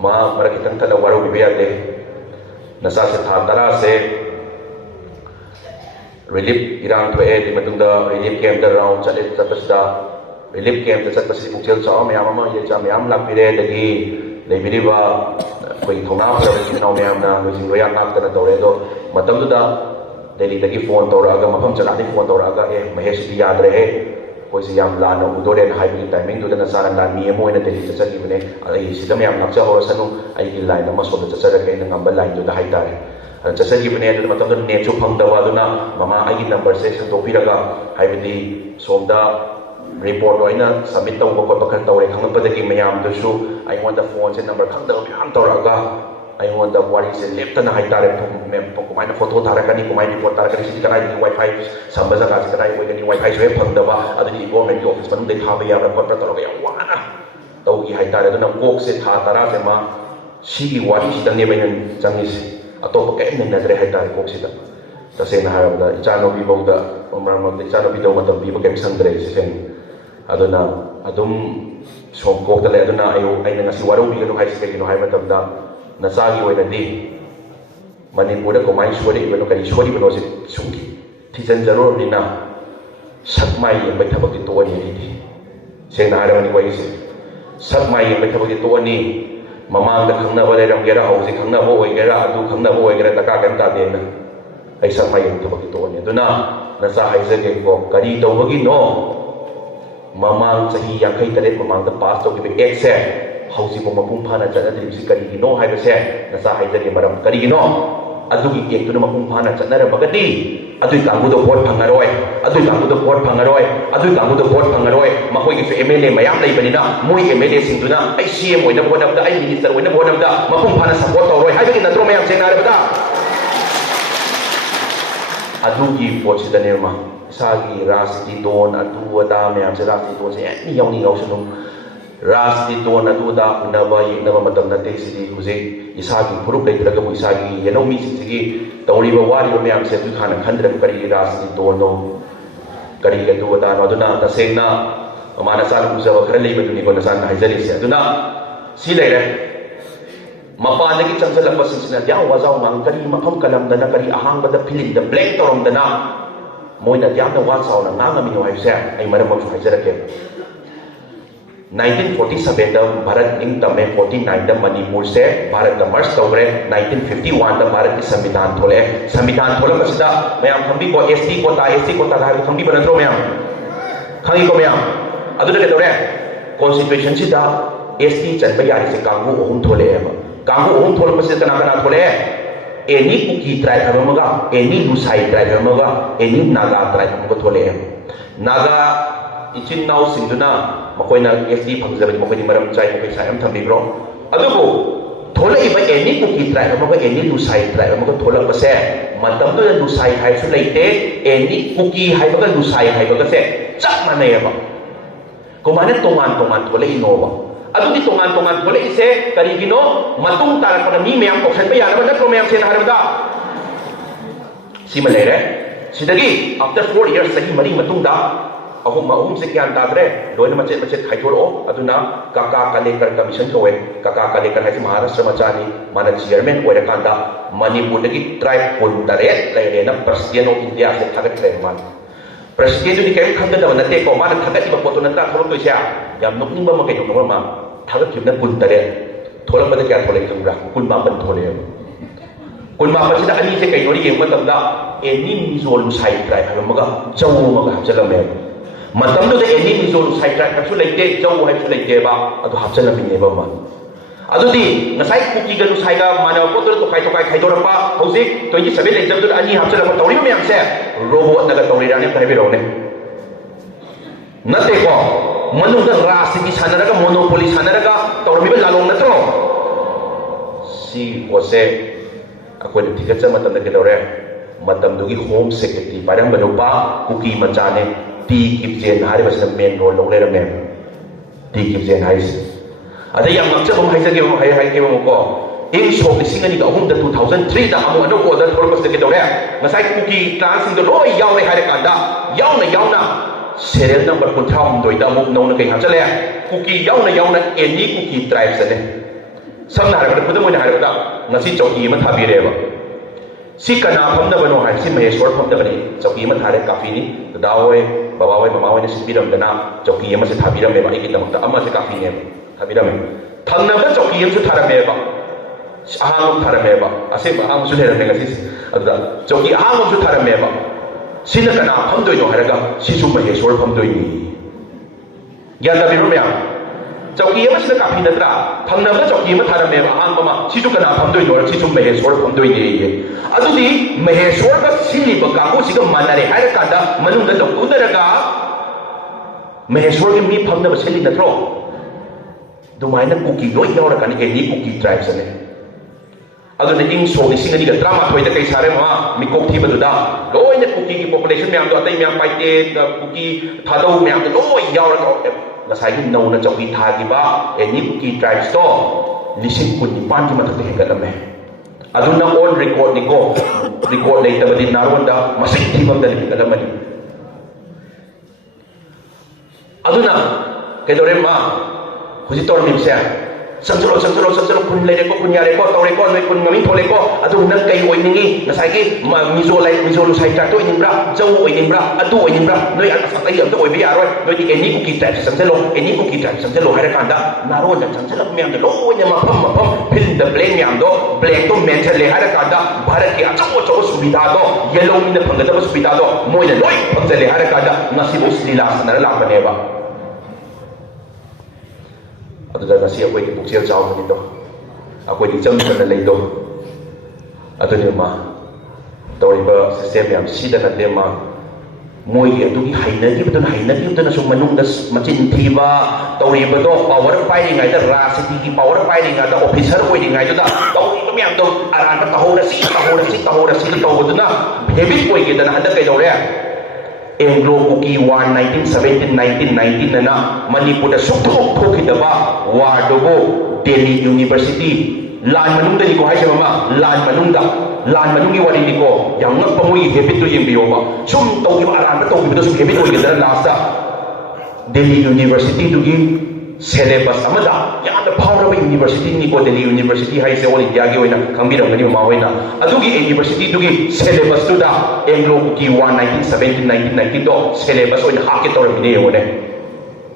ꯃꯔꯛ ꯈꯤꯇꯪ ꯊꯠꯂ ꯋꯥꯔꯧꯕꯤꯕ ꯌꯥꯗꯦ ꯅꯆꯥꯁꯦ ꯊꯥ 10ꯁꯦ ꯔꯤꯂꯤꯐ ꯏꯔꯥꯡ ꯊꯣꯛꯑꯦ ꯑꯗꯨꯒꯤ ꯃꯇꯨꯡꯗ ꯔꯤꯂꯤꯐ ꯀꯦꯝꯞꯇ ꯔꯥꯎꯟ ꯆꯠꯄꯁꯤꯗ ꯔꯤꯂꯤꯐ ꯀꯦꯝꯞꯇ ꯆꯠꯄꯁꯤ ꯄꯨꯛꯆꯦꯜ ꯆꯥꯎꯕ ꯃꯌꯥꯝ ꯑꯃ ꯌꯦꯡꯆꯥ ꯃꯌꯥꯝ ꯂꯥꯛꯄꯤꯔꯦ ꯑꯗꯒꯤ ꯂꯩꯕꯤꯔꯤꯕ ꯑꯩꯈꯣꯏꯒꯤ ꯊꯧꯅꯥ ꯐꯔꯕ ꯏꯆꯤꯟ ꯏꯅꯥꯎ ꯃꯌꯥꯝꯅ ꯂꯣꯏꯁꯤꯟ ꯂꯣꯏꯌꯥ ꯉꯥꯛꯇꯅ ꯇꯧꯔꯦ ꯑꯗꯣ ꯃꯇꯝꯗꯨꯗ ꯗꯦꯜꯂꯤꯗꯒꯤ ꯐꯣꯟ ꯇꯧꯔꯛꯑꯒ ꯃꯐꯝ ꯖꯒꯥꯗꯒꯤ ꯐꯣꯟ ꯇꯧꯔꯛꯑꯒ ꯃꯍꯦꯁꯁꯤꯗꯤ ꯌꯥꯗ꯭ꯔꯦꯍꯦ ꯑꯩꯈꯣꯏꯁꯤ ꯌꯥꯝ ꯂꯥꯟꯅ ꯎꯗꯣꯔꯦꯅ ꯍꯥꯏꯕꯒꯤ ꯇꯥꯏꯃꯤꯡꯗꯨꯗ ꯅꯆꯥꯅ ꯂꯥꯟꯃꯤ ꯑꯃ ꯑꯣꯏꯅ ꯗꯦꯜꯂꯤꯗ ꯆꯠꯈꯤꯕꯅꯦ ꯑꯩ ꯁꯤꯗ ꯃꯌꯥꯝ ꯉꯥꯛꯆꯍꯧꯔꯁꯅꯨ ꯑꯩꯒꯤ ꯂꯥꯏꯟ ꯑꯃ ꯁꯣꯝꯗ ꯆꯠꯆꯔꯒꯦ ꯑꯩꯅ ꯉꯝꯕ ꯂꯥꯏꯟꯗꯨꯗ ꯍꯥꯏꯇꯥꯔꯦ ꯑꯗꯨ ꯆꯠꯆꯈꯤꯕꯅꯦ ꯑꯗꯨꯅ ꯃꯇꯝꯗꯨꯗ ꯅꯦꯠꯁꯨ ꯐꯪꯗꯕ ꯑꯗꯨꯅ ꯃꯃꯥ ꯑꯩꯒꯤ ꯅꯝꯕꯔꯁꯦ ꯁꯟꯗꯣꯛꯄꯤꯔꯒ ꯍꯥꯏꯕꯗꯤ ꯁꯣꯝꯗ ꯔꯤꯄꯣꯔꯠ ꯑꯣꯏꯅ ꯁꯕꯃꯤꯠ ꯇꯧꯕ ꯈꯣꯠꯄ ꯈꯔ ꯇꯧꯔꯦ ꯈꯪꯉꯛꯄꯗꯒꯤ ꯃꯌꯥꯝꯗꯨꯁꯨ ꯑꯩꯉꯣꯟꯗ ꯐꯣꯟꯁꯦ ꯅꯝꯕꯔ ꯈꯪꯗꯕ ꯃꯌꯥꯝ ꯇꯧꯔꯛꯑꯒ ꯑꯩꯉꯣꯟꯗ ꯋꯥꯔꯤꯁꯦ ꯂꯦꯞꯇꯅ ꯍꯥꯏꯇꯥꯔꯦ ꯀꯃꯥꯏꯅ ꯐꯣꯇꯣ ꯊꯥꯔꯛꯀꯅꯤ ꯀꯃꯥꯏꯅ ꯔꯤꯄꯣꯔꯠ ꯊꯥꯔꯛꯀꯅꯤ ꯁꯤꯗꯤ ꯀꯗꯥꯏꯗꯒꯤ ꯋꯥꯏꯐꯥꯏ ꯁꯝꯕ ꯖꯒꯥꯁꯤ ꯀꯗꯥꯏ ꯑꯣꯏꯒꯅꯤ ꯋꯥꯏꯐꯥꯏꯁꯨ ꯍꯦꯛ ꯐꯪꯗꯕ ꯑꯗꯨꯗꯤ ꯒꯣꯔꯃꯦꯟꯒꯤ ꯑꯣꯐꯤꯁ ꯃꯅꯨꯡꯗ ꯊꯥꯕ ꯌꯥꯕ꯭ꯔꯥ ꯈꯣꯠꯄ꯭ꯔꯥ ꯇꯧꯔꯒ ꯌꯥꯝ ꯋꯥꯅ ꯇꯧꯈꯤ ꯍꯥꯏꯇꯥꯔꯦ ꯑꯗꯨꯅ ꯀꯣꯛꯁꯦ ꯊꯥ 10ꯁꯦ ꯃꯥ ꯁꯤꯒꯤ ꯋꯥꯔꯤꯁꯤꯗꯅꯦꯕ ꯑꯩꯅ ꯆꯪꯉꯤꯁꯦ ꯑꯇꯣꯞꯄ ꯀꯔꯤꯝ ꯅꯩꯅꯗ꯭ꯔꯦ ꯍꯥꯏꯇꯥꯔꯦ ꯀꯣꯛꯁꯤꯗ ꯇꯁꯦꯡꯅ ꯍꯥꯏꯔꯕꯗ ꯏꯆꯥꯅꯨꯄꯤꯐꯧꯗ ꯃꯔꯛ ꯃꯔꯛꯇ ꯏꯆꯥꯅꯨꯄꯤꯗ ꯃꯇꯝ ꯄꯤꯕ ꯀꯔꯤꯝ ꯁꯪꯗ꯭ꯔꯦ ꯁꯤꯁꯦꯡꯅ ꯑꯗꯨꯅ ꯑꯗꯨꯝ ꯁꯣꯝ ꯀꯣꯛꯇ ꯂꯩ ꯑꯗꯨꯅ ꯑꯩꯅ ꯉꯁꯤ ꯋꯥꯔꯧꯕꯤꯒꯅꯨ ꯍꯥꯏꯁꯤ ꯀꯩꯒꯤꯅꯣ ꯍꯥꯏꯕ ꯃꯇꯝꯗ ꯅꯆꯥꯒꯤ ꯑꯣꯏꯅꯗꯤ ꯃꯅꯤꯄꯨꯔꯗ ꯀꯃꯥꯏꯅ ꯁꯣꯏꯔꯛꯏꯕꯅꯣ ꯀꯔꯤ ꯁꯣꯏꯔꯤꯕꯅꯣꯁꯤ ꯁꯨꯝ ꯊꯤꯖꯤꯟꯖꯔꯨꯔꯕꯅꯤ나 ꯁꯛ ꯃꯥꯏ ꯌꯦꯡꯕꯩ ꯊꯕꯛꯇꯤ ꯇꯣꯛꯑꯅꯤ ꯑꯩꯗꯤ ꯁꯦꯡꯅ ꯍꯥꯏꯔꯕꯅꯤꯀꯣ ꯑꯩꯁꯦ ꯁꯛ ꯃꯥꯏ ꯌꯦꯡꯕꯩ ꯊꯕꯛꯇꯤ ꯇꯣꯛꯑꯅꯤ ꯃꯃꯥꯡꯗ ꯈꯪꯅꯕ ꯂꯩꯔꯝꯒꯦꯔꯥ ꯍꯧꯖꯤꯛ ꯈꯪꯅꯕ ꯑꯣꯏꯒꯦꯔꯥ ꯑꯗꯨ ꯈꯪꯅꯕ ꯑꯣꯏꯒꯦꯔꯥ ꯗꯔꯀꯥꯔ ꯀꯔꯤꯝ ꯇꯥꯗꯦꯅ ꯑꯩ ꯁꯛ ꯃꯥꯏ ꯌꯦꯡꯕꯩ ꯊꯕꯛꯇꯤ ꯇꯣꯛꯑꯅꯤ ꯑꯗꯨꯅ ꯅꯆꯥ ꯍꯥꯏꯖꯒꯦꯀꯣ ꯀꯔꯤ ꯇꯧꯕꯒꯤꯅꯣ ꯃꯃꯥꯡ ꯆꯍꯤ 53 ꯃꯃꯥꯡꯗ ꯄꯥꯁ ꯇꯧꯈꯤꯕ ꯑꯦꯛꯁꯦ ꯍꯧꯖꯤꯛꯐꯥꯎ ꯃꯄꯨꯡ ꯐꯥꯅ ꯆꯠꯅꯗ꯭ꯔꯤꯕꯁꯤ ꯀꯔꯤꯒꯤꯅꯣ ꯍꯥꯏꯕꯁꯦ ꯅꯆꯥ ꯍꯥꯏꯖꯒꯦ ꯃꯔꯝ ꯀꯔꯤꯒꯤꯅꯣ ꯑꯗꯨꯒꯤ ꯑꯦꯛꯇꯨꯅ ꯃꯄꯨꯡ ꯐꯥꯅ ꯆꯠꯅꯔꯝꯃꯒꯗꯤ ꯑꯗꯨꯒꯤ ꯀꯥꯡꯕꯨꯗꯣ ꯚꯣꯠ ꯐꯪꯉꯔꯣꯏ ꯑꯗꯨꯒꯤ ꯀꯥꯡꯕꯨꯗꯣ ꯚꯣꯠ ꯐꯪꯉꯔꯣꯏ ꯑꯗꯨꯒꯤ ꯀꯥꯡꯕꯨꯗꯣ ꯚꯣꯠ ꯐꯪꯉꯔꯣꯏ ꯃꯈꯣꯏꯒꯤꯁꯨ MLA ꯃꯌꯥꯝ ꯂꯩꯕꯅꯤꯅ ꯃꯣꯏ MLA ꯁꯤꯡꯗꯨꯅ ꯑꯩ CM ꯑꯣꯏꯅꯕ ꯍꯣꯠꯅꯕꯗ ꯑꯩ ꯃꯤꯅꯤꯁꯇꯔ ꯑꯣꯏꯅꯕ ꯍꯣꯠꯅꯕꯗ ꯃꯄꯨꯡ ꯐꯥꯅ ꯁꯄꯣꯔꯠ ꯇꯧꯔꯣꯏ ꯍꯥꯏꯕꯒꯤ ꯅꯠꯇ꯭ꯔꯣ ꯃꯌꯥꯝ ꯁꯦꯡꯅ ꯍꯥꯏꯔꯕꯗ ꯑꯗꯨꯒꯤ ꯄꯣꯠꯁꯤꯗꯅꯦꯕ ꯏꯁꯥꯒꯤ ꯔꯥꯖꯅꯤꯇꯤ ꯗꯣꯟ ꯑꯗꯨ ꯑꯗꯥ ꯃꯌꯥꯝꯁꯦ ꯔꯥꯖꯅꯤꯇꯤ ꯗꯣꯟꯁꯦ ꯑꯦꯅꯤ ꯌꯥꯎꯅꯤꯡ ꯌꯥꯎꯁꯅꯨ ꯔꯥꯖꯅꯤꯇꯤ ꯗꯣꯟ ꯑꯗꯨ ꯑꯗꯥ ꯎꯅꯕ ꯌꯦꯡꯅꯕ ꯃꯇꯝ ꯅꯠꯇꯦ ꯁꯤꯗꯤ ꯍꯧꯖꯤꯛ ꯏꯁꯥꯒꯤ ꯐꯨꯔꯨꯞ ꯂꯩꯇ꯭ꯔꯒꯕꯨ ꯏꯁꯥꯒꯤ ꯌꯦꯅꯧ ꯃꯤꯁꯤꯡꯁꯤꯒꯤ ꯇꯧꯔꯤꯕ ꯋꯥꯔꯤꯕ ꯃꯌꯥꯝꯁꯦ ꯑꯗꯨ ꯍꯥꯟꯅ ꯈꯟꯗ꯭ꯔꯒ ꯀꯔꯤ ꯔꯥꯖꯅꯤꯇꯤ ꯗꯣꯟꯅꯣ ꯀꯔꯤ ꯑꯗꯨ ꯑꯗꯥꯅꯣ ꯑꯗꯨꯅ ꯇꯁꯦꯡꯅ ꯃꯃꯥ ꯅꯆꯥꯅ ꯎꯖꯕ ꯈꯔ ꯂꯩꯕꯗꯨꯅꯤꯀꯣ ꯅꯆꯥꯅ ꯍꯥꯏꯖꯔꯤꯁꯦ ꯑꯗꯨꯅ ꯁꯤ ꯂꯩꯔꯦ ꯃꯄꯥꯟꯗꯒꯤ ꯆꯪꯁꯤꯜꯂꯛꯄꯁꯤꯡꯁꯤꯅ ꯌꯥꯝ ꯋꯥꯖꯥꯎ ꯉꯥꯡ ꯀꯔꯤ ꯃꯐꯝ ꯀꯜꯂꯝꯗꯅ ꯀꯔꯤ ꯑꯍꯥꯡꯕꯗ ꯐꯤꯂꯤꯡꯗ ꯕ꯭ꯂꯦꯡ ꯇꯧꯔꯝꯗꯅ ꯃꯣꯏꯅ ꯌꯥꯝꯅ ꯋꯥ ꯆꯥꯎꯅ ꯉꯥꯡꯉꯝꯃꯤꯅꯣ ꯍꯥꯏꯕꯁꯦ ꯑꯩ ꯃꯔꯝ ꯑꯃꯁꯨ ꯍꯥꯏꯖꯔꯛꯀꯦ 1947ꯗ ꯚꯥꯔꯠ ꯅꯤꯡꯇꯝꯃꯦ 49ꯗ ꯃꯅꯤꯄꯨꯔꯁꯦ ꯚꯥꯔꯠꯇ ꯃꯔꯁ ꯇꯧꯈ꯭ꯔꯦ 1951ꯗ ꯚꯥꯔꯠꯀꯤ ꯁꯪꯕꯤꯙꯥꯟ ꯊꯣꯛꯂꯛꯑꯦ ꯁꯪꯕꯤꯙꯥꯟ ꯊꯣꯛꯂꯛꯄꯁꯤꯗ ꯃꯌꯥꯝ ꯈꯪꯕꯤꯀꯣ ST ꯀꯣꯇꯥ ꯍꯥꯏꯕꯗꯨ ꯈꯪꯕꯤꯕ ꯅꯠꯇ꯭रो ꯃꯌꯥꯝ ꯈꯪꯉꯤꯀꯣ ꯃꯌꯥꯝ ꯑꯗꯨꯗ ꯀꯩꯗꯧꯔꯦ ꯀꯣꯟꯁꯇꯤꯇ꯭ꯌꯨꯁꯟꯁꯤꯗ ST ꯆꯟꯕ ꯌꯥꯔꯤꯁꯦ ꯀꯥꯡꯕꯨ 3 ꯊꯣꯛꯂꯛꯑꯦꯕ ꯀꯥꯡꯕꯨ 3 ꯊꯣꯛꯂꯛꯄꯁꯤꯗ ꯀꯅꯥ ꯊꯣꯛꯂꯛꯑꯦ ꯑꯦꯅꯤ ꯀꯨꯀꯤ ꯇ꯭ꯔꯥꯏꯕ ꯍꯥꯏꯕ ꯑꯃꯒ ꯑꯦꯅꯤ ꯂꯨꯁꯥꯏ ꯇ꯭ꯔꯥꯏꯕ ꯍꯥꯏꯕ ꯑꯃꯒ ꯑꯦꯅꯤ ꯅꯥꯒꯥ ꯇ꯭ꯔꯥꯏꯕ ꯑꯃꯒ ꯊꯣꯛꯂꯛꯑꯦ ꯅꯥꯒꯥ ꯏꯆꯤꯟ ꯏꯅꯥꯎꯁꯤꯡꯗꯨꯅ ꯃꯈꯣꯏꯅ ST ꯐꯪꯖꯕꯅꯤ ꯃꯈꯣꯏꯗꯤ ꯃꯔꯝ ꯆꯥꯏ ꯃꯈꯣꯏ ꯁꯥꯏ ꯑꯃ ꯊꯝꯕꯤꯈ꯭ꯔꯣ ꯑꯗꯨꯕꯨ ꯊꯣꯛꯂꯛꯏꯕ ꯑꯦꯅꯤ ꯀꯨꯀꯤ ꯇ꯭ꯔꯥꯏꯕ ꯑꯃꯒ ꯑꯦꯅꯤ ꯂꯨꯁꯥꯏ ꯇ꯭ꯔꯥꯏꯕ ꯑꯃꯒ ꯊꯣꯛꯂꯛꯄꯁꯦ ꯃꯇꯝꯗꯨꯗ ꯂꯨꯁꯥꯏ ꯍꯥꯏꯕꯁꯨ ꯂꯩꯇꯦ ꯑꯦꯅꯤ ꯀꯨꯀꯤ ꯍꯥꯏꯕꯒ ꯂꯨꯁꯥꯏ ꯍꯥꯏꯕꯒꯁꯦ ꯆꯞ ꯃꯥꯟꯅꯩꯑꯕ ꯀꯃꯥꯏꯅ ꯇꯣꯉꯥꯟ ꯊꯣꯛꯂꯛꯏꯅꯣꯕ ꯑꯗꯨꯗꯤ ꯇꯣꯉꯥꯟ ꯊꯣꯛꯂꯛꯏꯁꯦ ꯀꯔꯤꯒꯤꯅꯣ ꯃꯇꯨꯡ ꯇꯥꯔꯛꯄꯗ ꯃꯤ ꯃꯌꯥꯝ ꯀꯧꯁꯟꯕ ꯌꯥꯅꯕ ꯅꯠꯇ꯭ꯔꯣ ꯃꯌꯥꯝ ꯁꯦꯡꯅ ꯍꯥꯏꯔꯕꯗ ꯁꯤꯃ ꯂꯩꯔꯦ ꯁꯤꯗꯒꯤ ꯑꯥꯐꯇꯔ 4 years ꯆꯍꯤ 4 ꯃꯇꯨꯡꯗ ꯑꯍꯨꯝꯁꯦ ꯒ꯭ꯌꯥꯟ ꯇꯥꯗ꯭रे ꯂꯣꯏꯅ ꯃꯆꯦꯠ ꯈꯥꯏꯗꯣꯔꯛꯑꯣ ꯑꯗꯨꯅ ꯀꯥꯀꯥ ꯀꯥꯂꯦꯀꯔ ꯀꯃꯤꯁꯟ ꯀꯧꯋꯦ ꯀꯥꯀꯥ ꯀꯥꯂꯦꯀꯔ ꯍꯥꯏꯁꯤ ꯃꯍꯥꯔꯥꯁꯇ꯭ꯔ ꯃꯆꯥꯅꯤ ꯃꯥꯅ ꯆꯤꯌꯔꯃꯦꯟ ꯑꯣꯏꯔꯀꯥꯟꯗ ꯃꯅꯤꯄꯨꯔꯗꯒꯤ ꯇ꯭ꯔꯥꯏꯕ 13 ꯂꯩꯔꯦꯅ ꯄ꯭ꯔꯁꯤꯗꯦꯟ ꯑꯣꯐ ꯏꯟꯗꯤꯌꯥꯁꯦ ꯊꯥꯒꯠꯈ꯭ꯔꯦ ꯃꯥꯅ ꯄ꯭ꯔꯁꯤꯗꯦꯟꯗꯨꯗꯤ ꯀꯔꯤꯝ ꯈꯪꯒꯗꯕ ꯅꯠꯇꯦꯀꯣ ꯃꯥꯅ ꯊꯥꯒꯠꯂꯤꯕ ꯄꯣꯠꯇꯣ ꯅꯠꯇ꯭ꯔꯥ ꯊꯣꯛꯂꯛꯇꯣꯏꯁꯦ ꯌꯥꯝ ꯅꯣꯛꯅꯤꯡꯕ ꯑꯃ ꯀꯩꯅꯣ ꯑꯃ ꯊꯥꯒꯠꯈꯤꯕꯅ 13 ꯊꯣꯛꯂꯛꯄꯗ ꯀꯌꯥ ꯊꯣꯛꯂꯛꯏ ꯈꯪꯕ꯭ꯔꯥ 19 ꯊꯣꯛꯂꯛꯑꯦꯕ 19ꯁꯤꯗ ꯑꯅꯤꯁꯦ ꯀꯩꯅꯣ ꯌꯦꯡꯕ ꯃꯇꯝꯗ ꯑꯦꯅꯤ ꯃꯤꯖꯣ ꯂꯨꯁꯥꯏ ꯇ꯭ꯔꯥꯏꯕ ꯍꯥꯏꯕ ꯑꯃꯒ ꯖꯧ ꯑꯃꯒ ꯍꯥꯞꯆꯤꯜꯂꯝꯃꯦꯕ ꯃꯇꯝꯗꯨꯗ ꯑꯦꯅꯤ ꯃꯤꯖꯣ ꯂꯨꯁꯥꯏ ꯇ꯭ꯔꯥꯏꯕ ꯍꯥꯏꯕꯁꯨ ꯂꯩꯇꯦ ꯖꯧ ꯍꯥꯏꯕꯁꯨ ꯂꯩꯇꯦꯕ ꯑꯗꯨ ꯍꯥꯞꯆꯤꯜꯂꯝꯃꯤꯅꯦꯕ ꯑꯃ ꯑꯗꯨꯗꯤ ꯉꯁꯥꯏ ꯀꯨꯀꯤꯒ ꯂꯨꯁꯥꯏꯒ ꯃꯥꯟꯅꯕ ꯄꯣꯠꯇꯨꯗ ꯇꯣꯈꯥꯏ खाइदोरꯛꯄ ꯍꯧꯖꯤꯛ 27 ꯂꯩꯖꯕꯗꯨꯗ ꯑꯅꯤ ꯍꯥꯞꯆꯤꯜꯂꯛꯄ ꯇꯧꯔꯤꯕ ꯃꯌꯥꯝꯁꯦ ꯔꯣꯕꯣꯠꯅꯒ ꯇꯧꯔꯤꯔꯥꯅꯦ ꯑꯝꯇ ꯍꯥꯏꯕꯤꯔꯛꯎꯅꯦ ꯅꯠꯇꯦꯀꯣ ꯃꯅꯨꯡꯗ ꯔꯥꯖꯅꯤꯇꯤ ꯁꯥꯟꯅꯔꯒ ꯃꯣꯅꯣꯄꯣꯂꯤ ꯁꯥꯟꯅꯔꯒ ꯇꯧꯔꯝꯃꯤꯕ ꯂꯥꯂꯣꯡ ꯅꯠꯇ꯭ꯔꯣ ꯁꯤ ꯄꯣꯠꯁꯦ ꯑꯩꯈꯣꯏꯅ ꯊꯤꯒꯠꯆ ꯃꯇꯝꯗ ꯀꯩꯗꯧꯔꯦ ꯃꯇꯝꯗꯨꯒꯤ ꯍꯣꯝ ꯁꯦꯀ꯭ꯔꯦꯇꯔꯤ ꯄꯥꯏꯔꯝꯕ ꯅꯨꯄꯥ ꯀꯨꯀꯤ ꯃꯆꯥꯅꯦ ꯇꯤ ꯀꯤꯞꯆꯦꯟ ꯍꯥꯏꯔꯤꯕꯁꯤꯅ ꯃꯦꯟ ꯔꯣꯜ ꯂꯧ ꯂꯩꯔꯝꯃꯦ ꯇꯤ ꯀꯤꯞꯆꯦꯟ ꯍꯥꯏꯁꯦ ꯑꯗꯩ ꯌꯥꯝ ꯉꯛꯆꯕ ꯑꯃ ꯍꯥꯏꯒꯦꯕꯀꯣ ing sok lising ani ga ahum da 2003 da amu ano ko da thor pas ke dore ngasai cookie class sing do loi yaw le hai ka da yaw na serial number 2002 da muk no na kai ha chale cookie yaw na any cookie tribes ane samna har da pudam na har da ngasi chauki ma thabi re ba si kana pham da bano hai si maheshwar pham da bani chauki ma thare kafi ni da oi baba oi mama oi ne si biram da na chauki ma se thabi ram me ba iki da amma se kafi ne thabi ram thang na ba chauki yam su thara me ba ahang thara me ba ase ahang su le ra ne ngasi ada chauki ahang su thara me ba sina kana pham doi no har ga si su maheshwar pham doi ni gyan da bi ro me chauki ama sina kafi na tra phang na ba chauki ma thara me ba ahang ma si su kana pham doi no si su maheshwar pham doi ni ye adudi maheshwar ka sili ba ka ko siga manare har ka da manung da to udara ka maheshwar ki mi pham na ba sili na thro dumai na cookie loi yaw ra ka ni any cookie tribes ane aduna ing so ni singa ni ga drama thoi da kai sare ma mi kok thi ba da loi na cookie ki population me am do atai me am pai te cookie thadau me am do loi yaw ra ka ngasai ki no na chauki tha ki ba any cookie tribes to lising kun ni pan ki ma thate ga lame aduna on record ni ko record nei tabadi naronda masik thimam da ni kalamani aduna kedore ma huji tor ni se samsalo kun le ko kun yare ko tore ko noi kun ngami thole ko adu nang kai oi ningi nasai ki mizo lu sai ta to ning bra jau oi ning bra adu oi ning bra noi an sa tai am to oi bi aroi noi di eni ku ki ta samsalo eni ku ki ta samsalo hare kanda naronda samsalo me am do lo nya ma pham pin da blame me am do blame to men le hare kanda bharat ki achaw subida do yellow min da phanga da subida do moi na loi phang le hare kanda nasibu lila sanara la bane ba aduna nasi akwai ki puksel chaw ni do akwai di cham na lei do aduna ma tori ba system yam sida na tema moi ki adu ki haina ki butun so manung das machin thi ba tori ba do power pai ni ngai da ra city ki power pai ni ngai da officer oi ni ngai da tori ba myam do aran ba tahora si to boduna heavy oi ki da na hada kai do re Anglo Cookie War 1917-1919 na Manipur da sukthok thokidaba war dogo Delhi University lan manung da ni ko hai sama lan manung gi wari ni ko yang ngak pamui habit to yimbiyo ba sum to gi aran to gi da sum habit oi ga last Delhi University to gi syllabus amada yang da power of university ni ko Delhi University hai se all India gi oina kambira ngani ma oina adugi university to gi syllabus to da Anglo Cookie War 1917-1919 do syllabus oina ha ke tor bine yone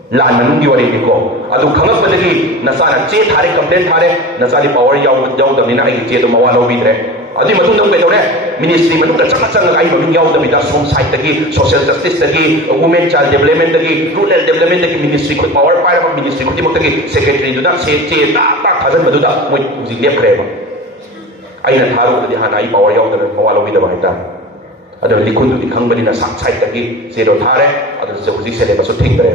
lan manung gi wari ni ko adu khangak badagi nasana che thare complaint thare nasali power yaw da mina ai che do mawalo bidre adi matung da pedore ministry manung da changa ai maming yaw da bida som site tagi social justice tagi women child development tagi rural development tagi ministry ko power power ministry ko timok tagi secretary do da che ta thajan badu da moi ji lep kre ba ai na tharu da hana ai power yaw da mawalo bida ba ta adu likun du khang bani na sak site tagi se do thare adu se huji se le ba so thing kre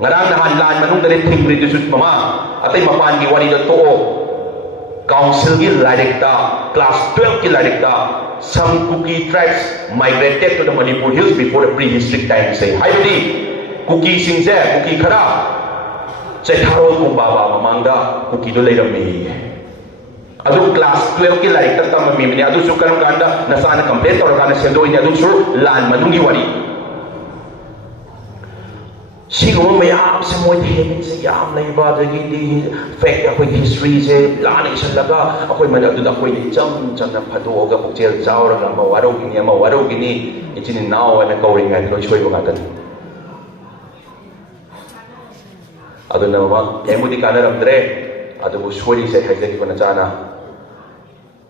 ngarang na han lan manung da le thing ri du su mama atai mapan gi wari da to Council ki directa class 12 ki directa some Cookie tribes migrated to the Manipur hills before the prehistoric time say haibdi Cookie singse Cookie khara chaitharo ko baba mamangda Cookie do leirami adu class 12 ki directa tamami mini adu su karam kanda nasana complaint tor kana sendo ini adu sur lan manungi wari Sigo mayam se moi hemen se yam lai ba da gi di fact akoi history se la ni san laga akoi man adu da akoi ni cham na phado ga pukchel chaw ra ma waro gi ni ichini naw na kawring ga lo choi ba ga adu na ma emudi kana ramdre adu bu shori se haise ki bana chana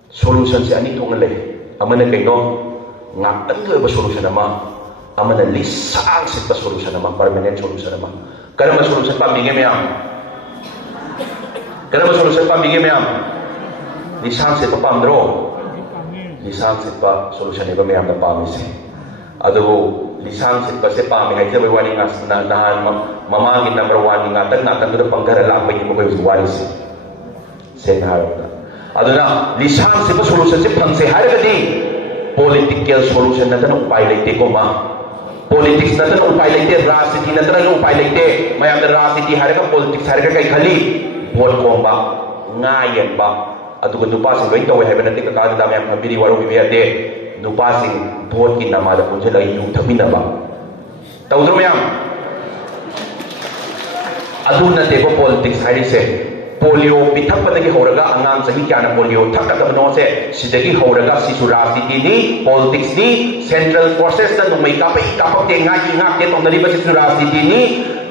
solution se ani thong le amana kai no ngak tan ba solution ama amana lisang sit solution nama permanent solution nama karena solution pa bige meam lisang sit pa pamdro lisang sit pa solution iba meam na pamise ado lisang sit pa se pami hai se wani ngas na nahan mamangin number 1 ngatan do panggara la pa mo ko wani se na ado na lisang sit pa solution se phang se har ga di political solution na tan upai lete ko ma politics na tan upai lete rajniti na tan upai lete mayam da rajniti har ka politics har ka kai khali vote ko ba ngayen ba ꯑꯗꯨꯒ ꯅꯨꯄꯥꯁꯤꯡ ꯂꯣꯏ ꯇꯧꯋꯦ ꯍꯥꯏꯕ ꯅꯠꯇꯦ ꯀꯀꯥꯗꯨꯗ ꯃꯌꯥꯝ ꯈꯪꯕꯤꯔꯤ ꯋꯥꯔꯧꯕꯤꯕ ꯌꯥꯗꯦ ꯅꯨꯄꯥꯁꯤꯡ ꯚꯣꯠꯀꯤ ꯅꯃꯥꯗ ꯄꯨꯟꯁꯤꯜꯂꯒ ꯌꯨ ꯊꯛꯃꯤꯟꯅꯕ ꯇꯧꯗ꯭ꯔꯣ ꯃꯌꯥꯝ ꯑꯗꯨ ꯅꯠꯇꯦꯕ ꯄꯣꯂꯤꯇꯤꯛꯁ ꯍꯥꯏꯔꯤꯁꯦ ꯄꯣꯂꯤꯑꯣ ꯄꯤꯊꯛꯄꯗꯒꯤ ꯍꯧꯔꯒ ꯑꯉꯥꯡ ꯆꯍꯤ ꯀꯌꯥꯅ ꯄꯣꯂꯤꯑꯣ ꯊꯛꯀꯗꯕꯅꯣꯁꯦ ꯁꯤꯗꯒꯤ ꯍꯧꯔꯒ ꯁꯤꯁꯨ ꯔꯥꯖꯅꯤꯇꯤꯅꯤ ꯄꯣꯂꯤꯇꯤꯛꯁꯅꯤ ꯁꯦꯟꯇ꯭ꯔꯦꯜ ꯐꯣꯔꯁꯦꯁꯇ ꯅꯣꯡꯃꯩ ꯀꯥꯞꯄꯛꯏ ꯀꯥꯞꯄꯛꯇꯦ ꯉꯥꯛꯏ ꯉꯥꯛꯇꯦ ꯇꯧꯅꯔꯤꯕꯁꯤꯁꯨ ꯔꯥꯖꯅꯤꯇꯤꯅꯤ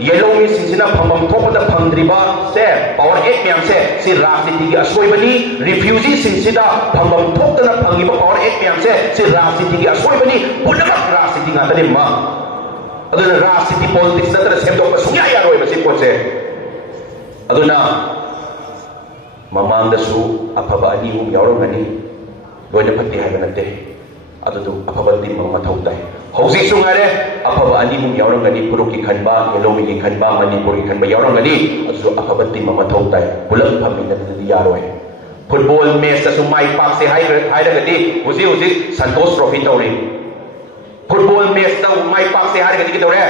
ꯌꯦꯜꯂꯣꯃꯤꯁꯤꯡꯁꯤꯅ ꯐꯪꯐꯝ ꯊꯣꯛꯄꯗ ꯐꯪꯗ꯭ꯔꯤꯕꯁꯦ ꯄꯥꯋꯔ ꯑꯦꯛ ꯃꯌꯥꯝꯁꯦ ꯁꯤ ꯔꯥꯖꯅꯤꯇꯤꯒꯤ ꯑꯁꯣꯏꯕꯅꯤ ꯔꯤꯐ꯭ꯌꯨꯖꯤꯁꯤꯡꯁꯤꯗ ꯐꯪꯐꯝ ꯊꯣꯛꯇꯅ ꯐꯪꯉꯤꯕ ꯄꯥꯋꯔ ꯑꯦꯛ ꯃꯌꯥꯝꯁꯦ ꯁꯤ ꯔꯥꯖꯅꯤꯇꯤꯒꯤ ꯑꯁꯣꯏꯕꯅꯤ ꯄꯨꯝꯅꯃꯛ ꯔꯥꯖꯅꯤꯇꯤ ꯉꯥꯛꯇꯅꯤ aduna ra city politics natara semdokpa sungya yaroi ba si potse aduna mamang da su afaba ani hum yaurongani loina phatti haiba natte adudu afaba tim ma thau dai hausi sungare afaba ani hum yaurongani puruki khanba yelomi ki khanba manipur ki khanba yaurongani adudu afaba tim ma thau dai pulam phammi natadi yaroi football match su mai pak se hairagadi husi santosh trophy tawri football match ta mai pak se hairagadi ki tawre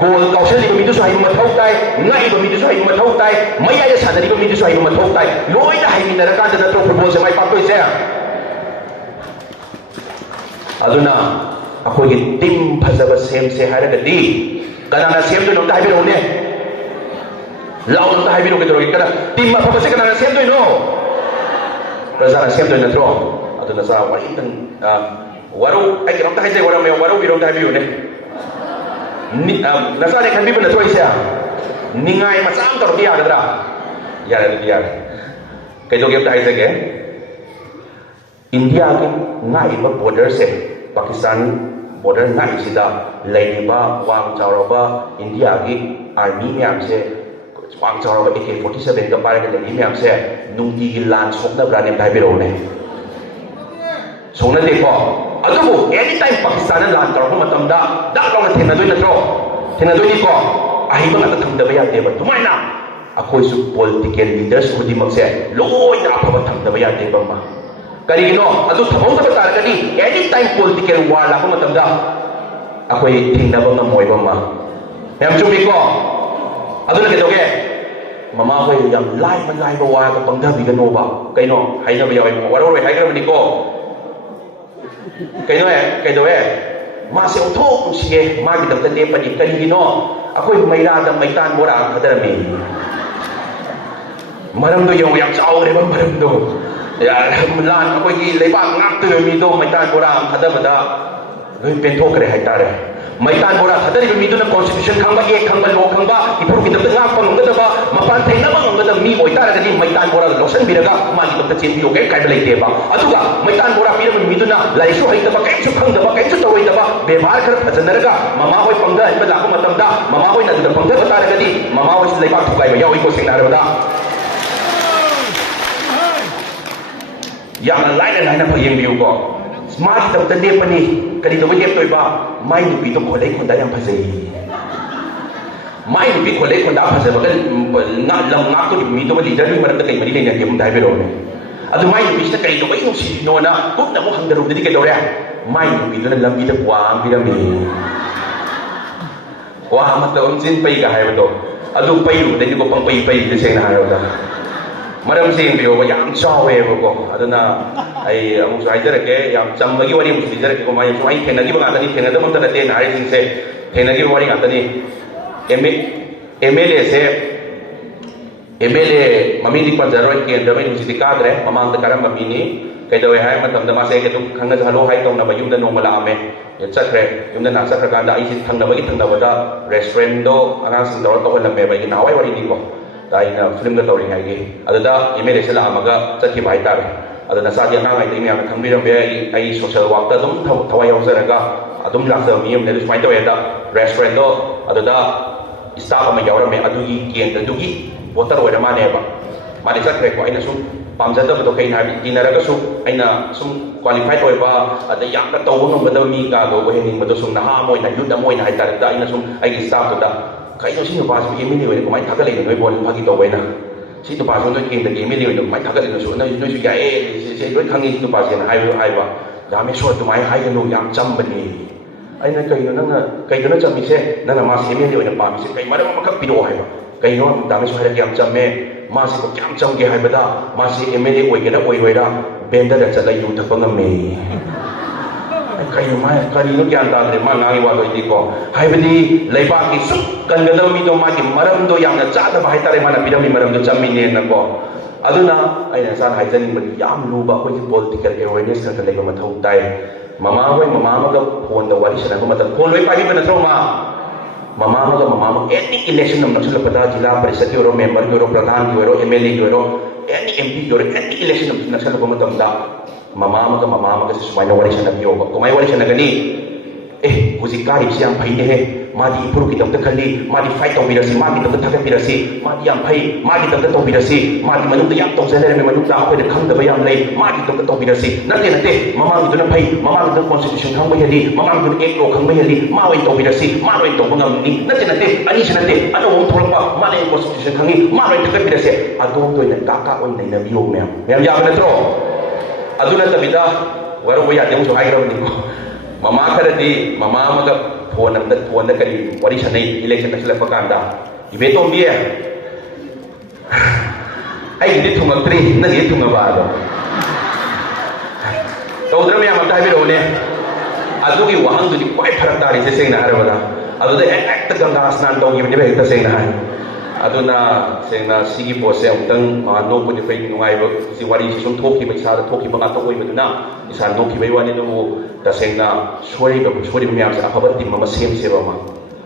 goal kausali ba midu su haiba mathau tai ngai ba midu su haiba mathau tai mai ai sanari ba midu su haiba mathau tai loi da haimi na ka da football se mai pak toi se aduna akoi ki team phajaba sem se hairagadi kana sem do no ta haibe ro ne law no ta haibe ro ke do kana team ma phajaba se kana sem do no Razana sem do natro aduna sa wari tan waru ai kiram ta haise waru me waru biro ta biu ne ni nasa ne kan bi na thoi sia ningai ma sam tor dia gadra ya dia kai do ge ta haise ge India ke ngai ba border se Pakistan border ngai sida laiba wang chawraba India ki army myam se wang chawraba AK47 ka pare ke myam se nungti gi lan sokna brane dai biro ne sokna de ko adubu anytime Pakistan lan tar ko matam da ko na thena doi na tro thena doi ni ko ahi ba ta tham da ba ya de ba tumai na akoi su political leaders khudi mak se loi na pa tham da ba ya de ba ma kari no adu thamong da tar kani anytime political war la ko matam da akoi thingna ba ngamoi ba ma yam chumi ko adu na ke doge mama hoi yam lai ba wa ka pangda bi ga no ba kai no hai na ba ya wa ro hai ga ni ko kai do ma se otho si ma gi dam ta ne pa ni kai gi no akoi mai ra da mai tan bora khadar me maram do yong yam chau re ba maram do ya lan akoi gi leiba ngak tu mi do mai tan bora khadar ba da loi pen thok re hai ta re mai tan bora khadar bi mi do na constitution khangba ye khangba lo khangba ipur gi dam ta ngak pa ngam da ba ma pan thai na ba ngam da mi oi ta ra di mai tan bora losan bi ra ga ma gi dam ta chen bi o ke kai ba lai te ba aduga mai tan bora bi ra mi do na lai su hai ta ba kai su khang da ba kai su tawai da ba bevar khar phajan ra ga mama hoi pangda ba la ko matam da mama hoi na da pangda ba ta ra ga di mama hoi lai ba thukai ba ya oi ko sing na ra ba da ya lai na pha yeng biu ko smart dam ta ne pa ni kari do ge toi ba mai ni bi to kholai khon da yam phajai mai ni bi kholai khon da phajai ba na lam ngak to mi to ba leader ni maram da kai mari le ne yam dai be ro ne adu mai ni bi ta kai to ba si no na kup na mo hang da ru di ke do re mai ni bi do na lam bi da kwa bi da mi wa ma to jin pai ga hai ba do adu pai ru de ko pang pai de se na ha ro da maram sing bio ba yam chawe ba ko aduna ai amu sai jara ke yam cham ba gi wari mu si jara ke ko mai so ai thena gi ba ta ni thena da mon ta te na ai sing se thena gi wari ga ta ni MLA se MLA mami di pa jaroi ke da mai si ka dre mamang da karam mami ni kai da we hai ma tam da ma se ke tu khanga jalo hai tong na ba yum da no mala ame ya chakre yum da na chakra ga da ai si thang da ba gi thang da ba da restaurant do anga sing da to la me ba gi na wai wari ni ko da ina film da tawri ngai gi adada MLA se la amaga chakhi bai tar adana sa dia ngai te mi am thang bi ram be ai social work da dum thawai yaw zara ga adum la sa mi yum ne smai to da restaurant do adada staff ama yaw ram me adugi kien da dugi voter oi ma ne ba ma ne chakre ko aina sum pam ja da ba to kai na bi na ra ga su aina sum qualified oi ba ada yang ka taw ngam da mi ga go he ning ba do sum na ha moi na yu da moi na hai tar da aina sum ai gi staff to da kai no sin ba su emi ni oi ko mai thak le noi bon phagi to wei na si to ba so no king da emi ni oi mai thak le no su na no su ya se loi khang ni to ba se na hai ba da me so to mai hai ga no yang cham ba ni ai na kai no na kai no cham mi se na ma se emi ni oi na pa mi se kai ma da ma khak pi do hai ba kai no da me so hai ga yang cham me मासी को क्या चमगे है बता मासी MLA ओइगेरा ओइरोइरा बेंदर चला you थप ngame कहीं my कहीं नो क्या तादरे मा ngangi wa loi di ko haibadi leiba ki suk kangadam mi do ma ki maram do yamna chada ba haitare mana bidam mi maram do chammi ne na ko aduna aina san haijaning ba yam lu ba ko political awareness ka leiba mathau tai mama hoi mama ma ga phone da wari sana ko mata phone loi pai ba na thro ma mama ma any election nam nasul pada jila parishad ki oro member ki oro pradhan ki oro MLA ki oro any MP ki oro any election nam nasul ko matam da mama ma ga sumai wari sana ki oro ko mai wari sana gani huji kari siang phai ne he madi ipuru ki tam ta khali madi fight to birasi madi tam ta thaka birasi madi yam phai madi tam ta to birasi madi manung da yam to jale me manung da ko de khang da ba yam lei madi tam ta to birasi nate mama mi na phai mama mi constitution khang ba heli mama mi ek lo khang ba heli ma wai to birasi ma wai to ngam ni nate ani sanate ano om thol pa ma ne constitution khangi ma wai to birasi ado to ina ka on nei na biyo me ya ba natro aduna tabida waro ya de mu hai ro ni ko mama kharadi mama ma phone da kari wari sanai election na selapa kanda ibe to mbi ai ni thungakri na ni thungaba do tawdra me amata bi ro ne adugi wahang du kwai pharak tari se seng na harabada adu da act ganga snan to gi be ta seng na hai aduna seng na sigi pose amtang no ko de fai nungai ba si wari si sum thoki ba sa thoki ba ta oi baduna isa no ki bai wani no ta seng na sori me am sa afabat tim ma sem se ba ma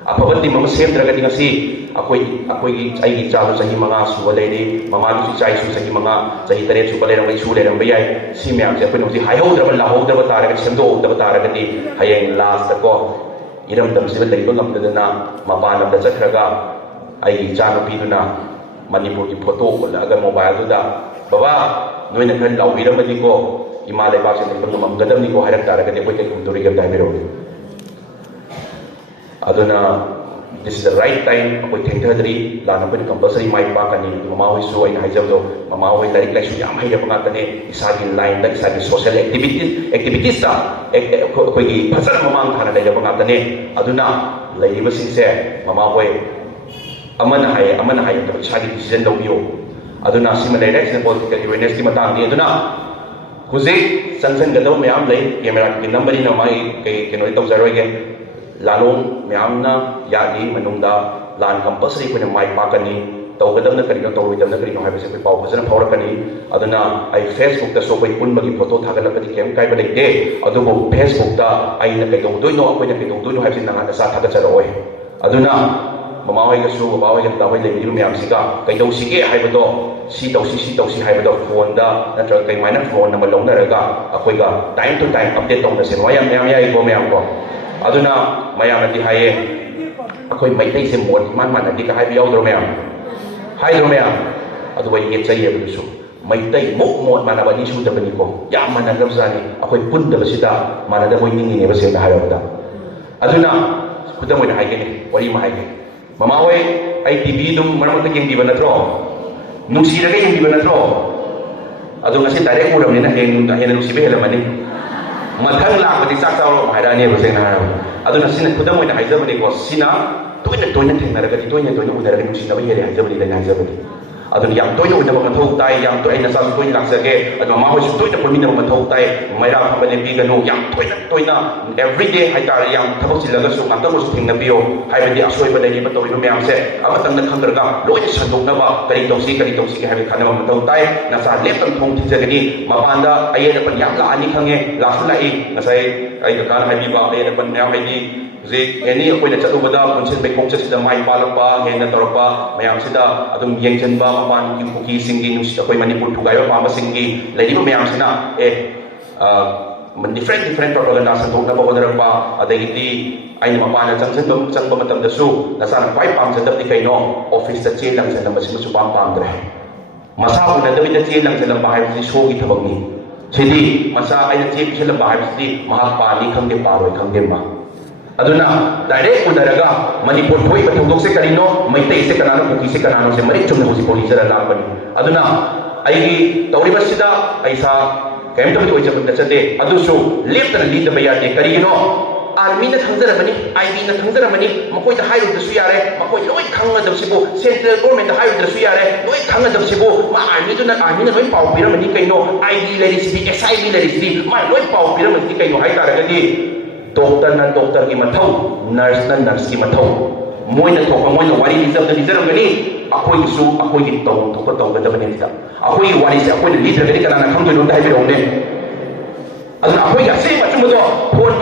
afabat tim ma sem draga dinga si akoi gi ai gi chalu sahi manga su ba le mama gi chai su sahi manga sahi tare su ba le ram su le ram bai si me am se apoi no si hai ho dra ba la ho dra ba ta ra ga sem do da ba ta ra ga ni hayeng last ko iram tam se le ba ngam da na ma pa nam da chakraga ai chanu pi na manipur ki photo ko la ga mobile da baba noi na kan lau iram di ko imalai ba se ne ko mam gadam ni ko harak tara ga de ko ke kum duri ga dai biro aduna this is the right time ko thengthadri la na ko compulsory mai pa ka ni mama hoi so ai hai jab do mama hoi lai lai su yam hai ya pa ta ne isa gi line da isa gi social activities ta ko gi phasara mamang thana lai ja pa ta ne aduna lai ba sing se mama hoi amana hai ta chagi decision do biyo aduna sima lai lai sina political awareness ki matang ni aduna huzi sansan gadau mayam lai camera ki number ni na mai ke noi tau zaroi ge lalong mayam na ya ni manungda lan compulsory ko na mai pa kani tau gadam na kari no tau gadam na kari no hai bese ko pau phasana phawra kani aduna ai Facebook ta so koi pun magi photo thagala kati kem kai ba lai de adubo Facebook ta ai na kai doi no ko na kai doi no hai sin na sa thaga charoi aduna mama hoi ga su baba hoi ga da hoi le biru myam siga kai dau sige hai ba do si tau si hai ba do phone da na tra kai mai na phone na ma long na ra ga akoi ga time to time update tong na se wayam ya ko myam ko aduna mayam di hai akoi mai tai se mon man di ka hai bi yaw dro myam hai dro myam adu bai ye chai ye bu su mai tai mok mon mana ba ni su da ba ni ko ya man na ram zani akoi pun da ba sida mana da hoi ningi ne ba se da hai ba da aduna kudam oi na hai ge wari ma hai ge mama hoi ai TV dum maram ta geng di bana tro nusi raga geng di bana tro adu ngasi direct uram ni na heng da hena nusi be hela mani mathang la ba di sak saw ro mai da ne ba se na adu na sin kudam oi na hai ja bani ko sina toina thengna raga di toina unara ga nusi na ba hele hai ja bani da hai ja bani adu yam toina unna ba thau tai yam to ai na sa toina lak sa ge adu mama hoi su toina por min ba thau tai mai ra ba ne bi ga no yam toina every day hai ta yam thabak chilaga su ma ta mo thing na biyo hai ba di asoi ba dai ba to ino me am se ama tang na khang ga loi sandok na ba kari tong si ke hai ba khana ma thau tai na sa lep tam thong thi ja ni ma pan da ai na pan yam la ani khange la su la i na sai ai ga kan hai bi ba ai na pan yam hai ni je any akoi na chatu bada kunchen be kong cha sida mai palak pa he na tor pa mayam sida adum yeng chen ba ma pan ki kuki singing nu sida koi manipur thugai ba ma singi lai ba mayam sina different propaganda sa thong na ba kodar pa adai ti ai ma pan na chang ba matam da su na sa na pai pam sa dab di kai no office sa che lang sa na masim su pam dre masa ko na dabi da che lang sa lang ba hai si show gi thabang ni chedi masa ai na che bi la ba hai si ma pa ni khang de pa roi khang de ma aduna direct unaraga manipur thoi ba thongdok se karino maitai se kanano kuki se kanano se mari chumna hosi police ra lapani aduna ai tawri basida aisa kaim to oi chapta chate adusu left na lead ba ya de karino army ने खंगजरमनी IB ने खंगजरमनी मकोई दा हाइरुदसु यारे मकोई लोई खंगदबसिबो central government दा हाइरुदसु यारे लोई खंगदबसिबो मा army ने लोई पाउ पिरमनी कइनो आईबी लेरिसिबी एसआईबी लेरिसिबी मा लोई पाउ पिरमनी कइनो हाइ तारगदी डॉक्टर की मथौ नर्स की मथौ मोइना थोक मोइना वारी लिजरमगनी अखोइसु अखोइगी तौगदबने दिदा अखोइगी वारी से अखोइना लिद्रगदी कनाना खंगदोनो दाइबिरोने अदुना अखोइगी असेंबा चुमदो फोन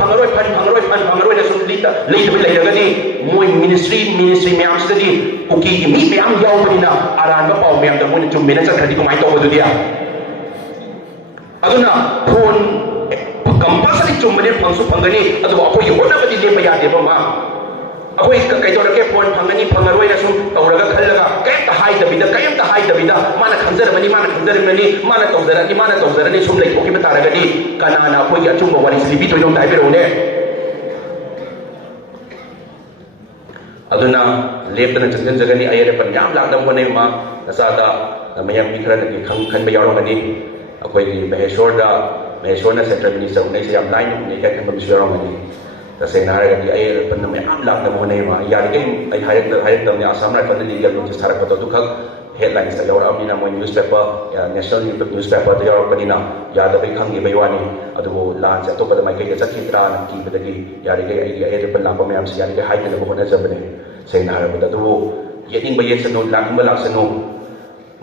फन फंगरोय ना सुम लिता लेइदबि लेरगनी मोइ मिनिस्ट्री म्यामसदगी कुकी मी म्याम यावबनिना अरानबा पाउ म्याम द मोइना चुम्मेना चखदि कमाइ तौबदुदिया अदुना फोन कंपल्सरी चुम्बने फंगसु फंगनी अदुबा अखोइगी होनबदि लेपा यादेबा मा अखोइ कइतोरके फोन फंगनी फंगरोय ना सुम तौरगा खल्लगा कयमता हाइदबिदा माना खंजरमनी माना तौजरनी सुम लेथोकिबा तारगदी कनाना अखोइगी अचुम्बा वारि सिलिबि तोइनो ताइबिरोने अदुना लेपना चंजगनी अयरे पर याम लादम बने मा नसादा मयम मिखरनगे खंबा यावरगनी अखोइगी महेश्वरना सेंट्रल मिनिस्टर उन्हें से याम लाइन उन्हें क्या खंबा यावरगनी तसेना हारगदी अयरे पर मयम लादम बने मा यारगे अय हायरदम आसाम राइफल लीगल नोटिस थारकतो दुखक हेडलाइंस ता यावरबनिना मोय न्यूज़पेपर नेशनल न्यूज़पेपर ता यावरबनिना यादबई खंगे बैवानी अदुबो लान से अतोपद माइके चखित्रा कीबदगी यारगे अयरे पर लाप मयम से यारगे हाइदन होना जबने सेना हारबद अदुबो येनिंग बयेसनो लाकिंग लाक्सनो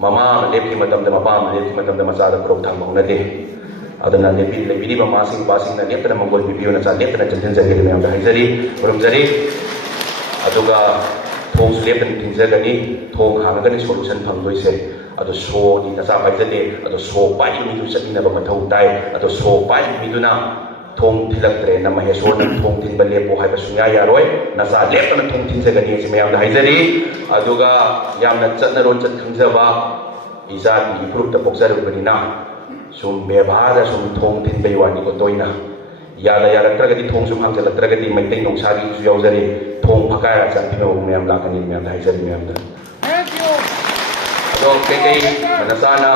ममा लेपकी मतम द मपा लेपकी मतम द मचा द प्रोग थांग होनदे अदना लेपी मासिंग बासिंग न लेपना मंगोल बिबियो न चा लेपना चंजन जगे मयम द हाइजरी गुरुमजरी अदुगा थोंग लेपन थिंजगनी थोंग हांगगनी सोल्यूशन फंगदोइसे अदो सो नि नसा पाइजदे अदो सो पाइ मिदु चटिनबा मथौ ताइ अदो सो पाइ मिदुना थोंग थिलक्त्रे न महेश्वर न थोंग थिनबा लेपो हाइबा सुया यारोय नसा लेपन थोंग थिंजगनी से मयम द हाइजरी अदुगा यामना चतनरोन चत खंजबा इजाति इप्रूव द पोक्सरबनिना सुम बेभार सुम थोंग थिनबा वानी को तोइना यादा यारत्रगदी थोंग सुम हांजलत्रगदी मैतै नोंसागी सु यावजरी थोंग फकारा चंतिबा मयम लाकनी मयम हाइजरी मयम द अदो केकै नसाना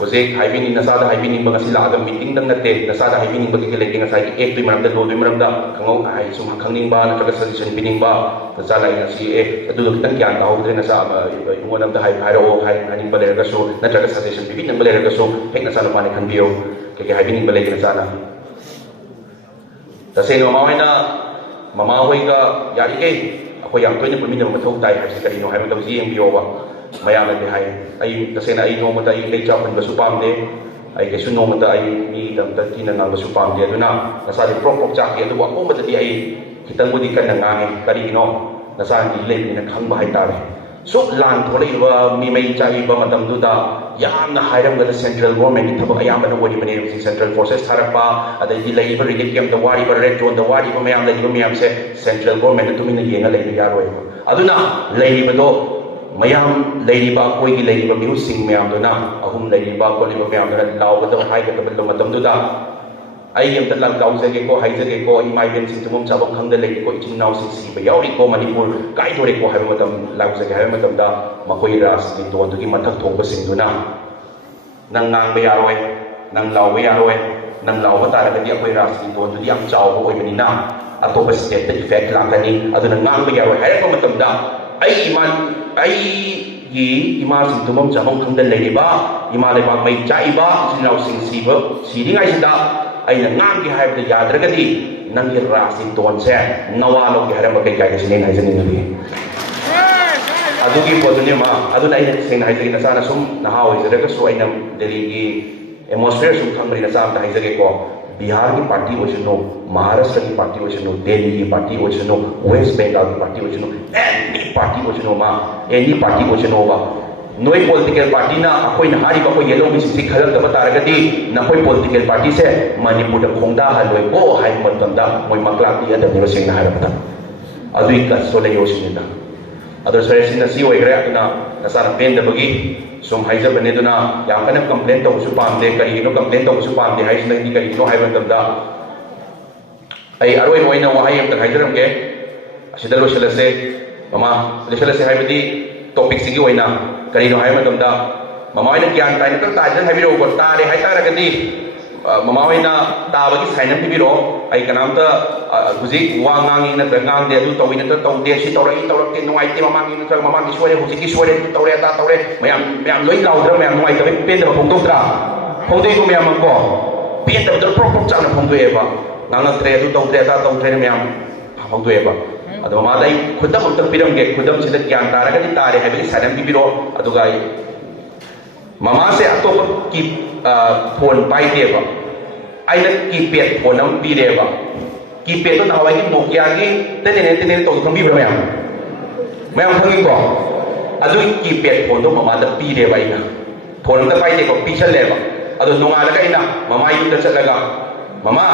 होजे हाइबिनी नसादा हाइबिनी बगसी लागा मीटिंग दंग नते नसादा हाइबिनी बगे लेके ngasai एक दुई मरम द लो दुई मरम द खंगौ हाइ सुम खंगनिंगबा नत्रगा सजेशन पिनिंगबा नसा लाई नसी अदु खितंग ग्यान ताहौद्रे नसा इमोनम द हाइ हाइरो हाइ हाइनिंग बलेरगसो नत्रगा सजेशन पिबिन बलेरगसो हेक नसा लपाने खनबियो केके हाइबिनी बलेके नसाना तसेनो ममा होइगा यारिगे अखोय याम तोइने पुमिन मथौ ताइ हाइसे करिनो हाइबो तबजी एमबियोबा मयाम ने हाइ आई तसेना आई नोमता आई लेचा पनबसु पामदे आई केसु नोमता आई मी दमता तिना नांगसु पामदे अदुना नसादि प्रोप चाके अदु अकोमदि आई खितंगुदि कन्ना ngange करिनो नसानि लेबिना खंबा हाइ तारे सो लान थोलैबा मी मै चागिबा मतमदुदा यामना हाइरमगदा सेंट्रल गवर्नमेंट नि थबक अयामना ओरिबने सेंट्रल फोर्सेस थारपा अदि लैबा रिलीफ कैंप द वारिबा रेड जोन द वारिबा मयाम लैबा मयाम से सेंट्रल गवर्नमेंट तुमिना येंगा लैबा यारोय अदुना लैबदो मयाम लैबा कोइगी लैबा म्यूसिंग मयाम दोना अहुम लैबा कोलिबा मयाम दोना लावगदा हाइगदा मतमदुदा आई यम तलाम गाउजगे को हाइजगे को इमाइबेन सिंग तुम चाबम खंगद लेगे को इचिन नाउ सिंग सीबा यावरी को मणिपुर काइ दोरे को हाइबा मतम लाउजगे हाइबा मतम दा मकोइ रास नि तोंदुगी मथक थोंबा सिंगदुना नंग नांगबा यारोय नंग लावबा यारोय नंग लावबा तारगदि अखोइ रास नि तोंदुगी याम चावबा ओइबनिना अतोपा स्टेट द इफेक्ट लाकनी अदुना नांगबा यारोय हाइबा मतम दा आई इमा सिंग तुम चाबम खंगद लेरिबा इमा लेबा मै चाइबा इचिन नाउ सिंग सीबा सीरिंगाइसिदा अगर नाम की हाइब याद्रगदी नंगी राशि तोन से नवालो की हरम कई काय सिने हाइजनी अदुगी पोदुने मा अदुना इ सेन हाइजगी नसाना सुम नहा होइजरग सो आइना दिल्ली की एटमॉस्फेयर सुम खंबरी नसा am हाइजगे को बिहार की पार्टी ओइसनो महाराष्ट्र की पार्टी ओइसनो दिल्ली की पार्टी ओइसनो वेस्ट बंगाल की पार्टी ओइसनो एनी पार्टी ओइसनो मा एनी पार्टी ओइसनो बा नोई पॉलिटिकल पार्टी ना अखोई नहारी बखोई येलो में सिसी खलक दबा तारगदी नखोई पॉलिटिकल पार्टी से मणिपुर द खोंदा हलोय को हाइ मतंदा मोय मकला की अद निवसिंग ना हारबता अदुई का सोले योसिनदा अदर सरेसिन सी ओइग्रे अदुना नसार पेन दबगी सुम हाइजब बने दुना याम कने कंप्लेंट तो सु पामदे करी नो कंप्लेंट तो सु पामदे हाइस नदी करी नो हाइ मतंदा आई अरोय मोइना वहाय हम त हाइजरम के असिदल वसलसे ममा लेसलसे हाइबदी टॉपिक सिगी ओइना करीनो हाइ मतंदा ममायना ज्ञान ताइन तक ताजन हाइबिरो को तारे high तारगदी mama hoi na tabagi sign up biro ai kanam ta huji wa ngangi na ngang de du tawi na ta taw de si tawra te nuai te mama ngi na mama ki suare huji ki suare tawre ta tawre mayam loi lau dra mayam nuai ta pen da phong tok tra phong dei ko mayam ko pen da dor prop cha na phong dei ba ngang tre du taw tre ta taw tre mayam phong dei ba adu mama dai khudam am tak piram ge khudam sida gyan tara ga ni tare hai bi sign up biro adu ga mama se atop ki phone pai de ba ai na keypad phone nam pi de ba keypad to na hawai ki Nokia ki tene to thong bi ba mayam thong ko adu keypad phone to mama da pi de ba ina phone ta pai de ko pi chal le ba adu nonga la ka ina mama yu da chat laga mama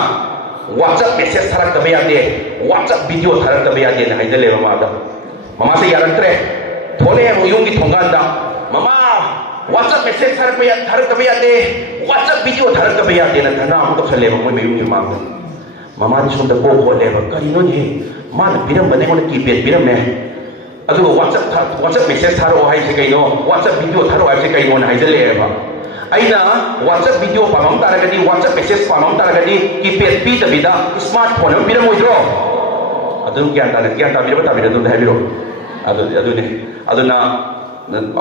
WhatsApp message tharak ta ba de WhatsApp video tharak ta ba de na hai de le mama da mama se yarak tre thole mo yung ki thongan da mama WhatsApp message tharak ta ba de WhatsApp video tharak ta ba de na thana am to khale ba moi me yung ma mama ni sum da ko ko le ba kari no ni ma na biram ba ne ko ki pet biram me adu WhatsApp message tharo hai se kai no WhatsApp video tharo hai se kai no na hai de le ba aina WhatsApp video pamam taragadi WhatsApp message pamam taragadi ki pet pi ta bida smartphone am biram moi dro adu kyan ta bira ta bira du da biro adu na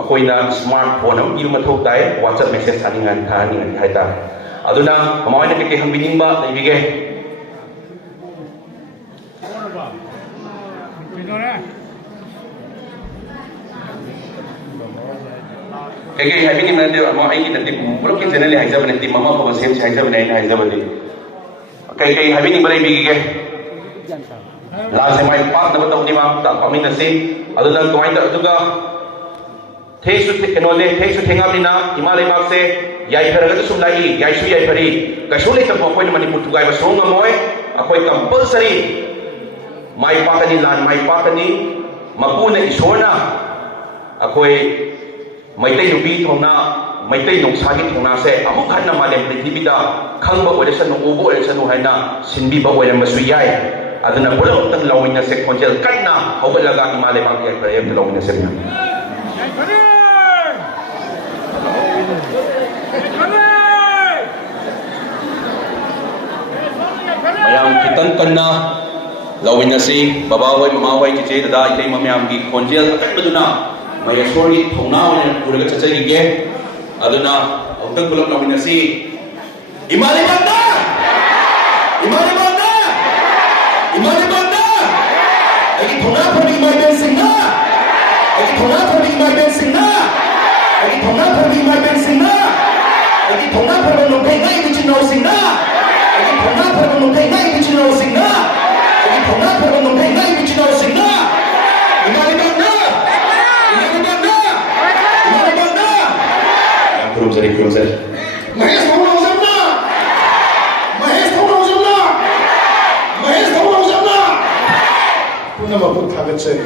akoina smartphone am biru mathok tai WhatsApp message thaningan hai ta aduna mama ne ke hambining ba dai bige Kaya happy ni nanti mau ini nanti belum kita nanti hajar nanti mama bawa sem hajar nanti hajar nanti. Kaya happy ni boleh bigi ke? Lah saya main part dapat tahu ni mah tak kami nasi. Ada dalam tuan tak juga. Tesu kenole tesu tengah ni na Himalaya bag se yai peragat sumlai yai su yai peri. Kasuli tak apa ni mani putugai basong amoy. Aku compulsory. Mai pakani lan mai pakani mapuna isona. Aku Maitai nubi thongna maitai nongsagi thongna se amuk khanna malem prithibida khangba oiresanu ubo oiresanu haina sinbi ba oiram basu yai aduna pulau tan lawina se konjel kanna hobalaga imale bang ya prayam lawina se na mayam kitan kanna lawina se baba hoi mama hoi kiche dada itai mamyam gi konjel akan baduna Maya sorry thongna ne pura ka chai ge aduna autak bulak na minasi imale banda ai thongna phari mai ben singna ai thongna phari mai ben singna ai thongna phari mai ben singna ai thongna phari no kai ngai bi chino singna ai thongna phari no kai ngai bi chino singna ai thongna phari no kai ngai bi chino singna imale banda Kurung sari. Mahesh thong zamna. Puna maput thagat chai.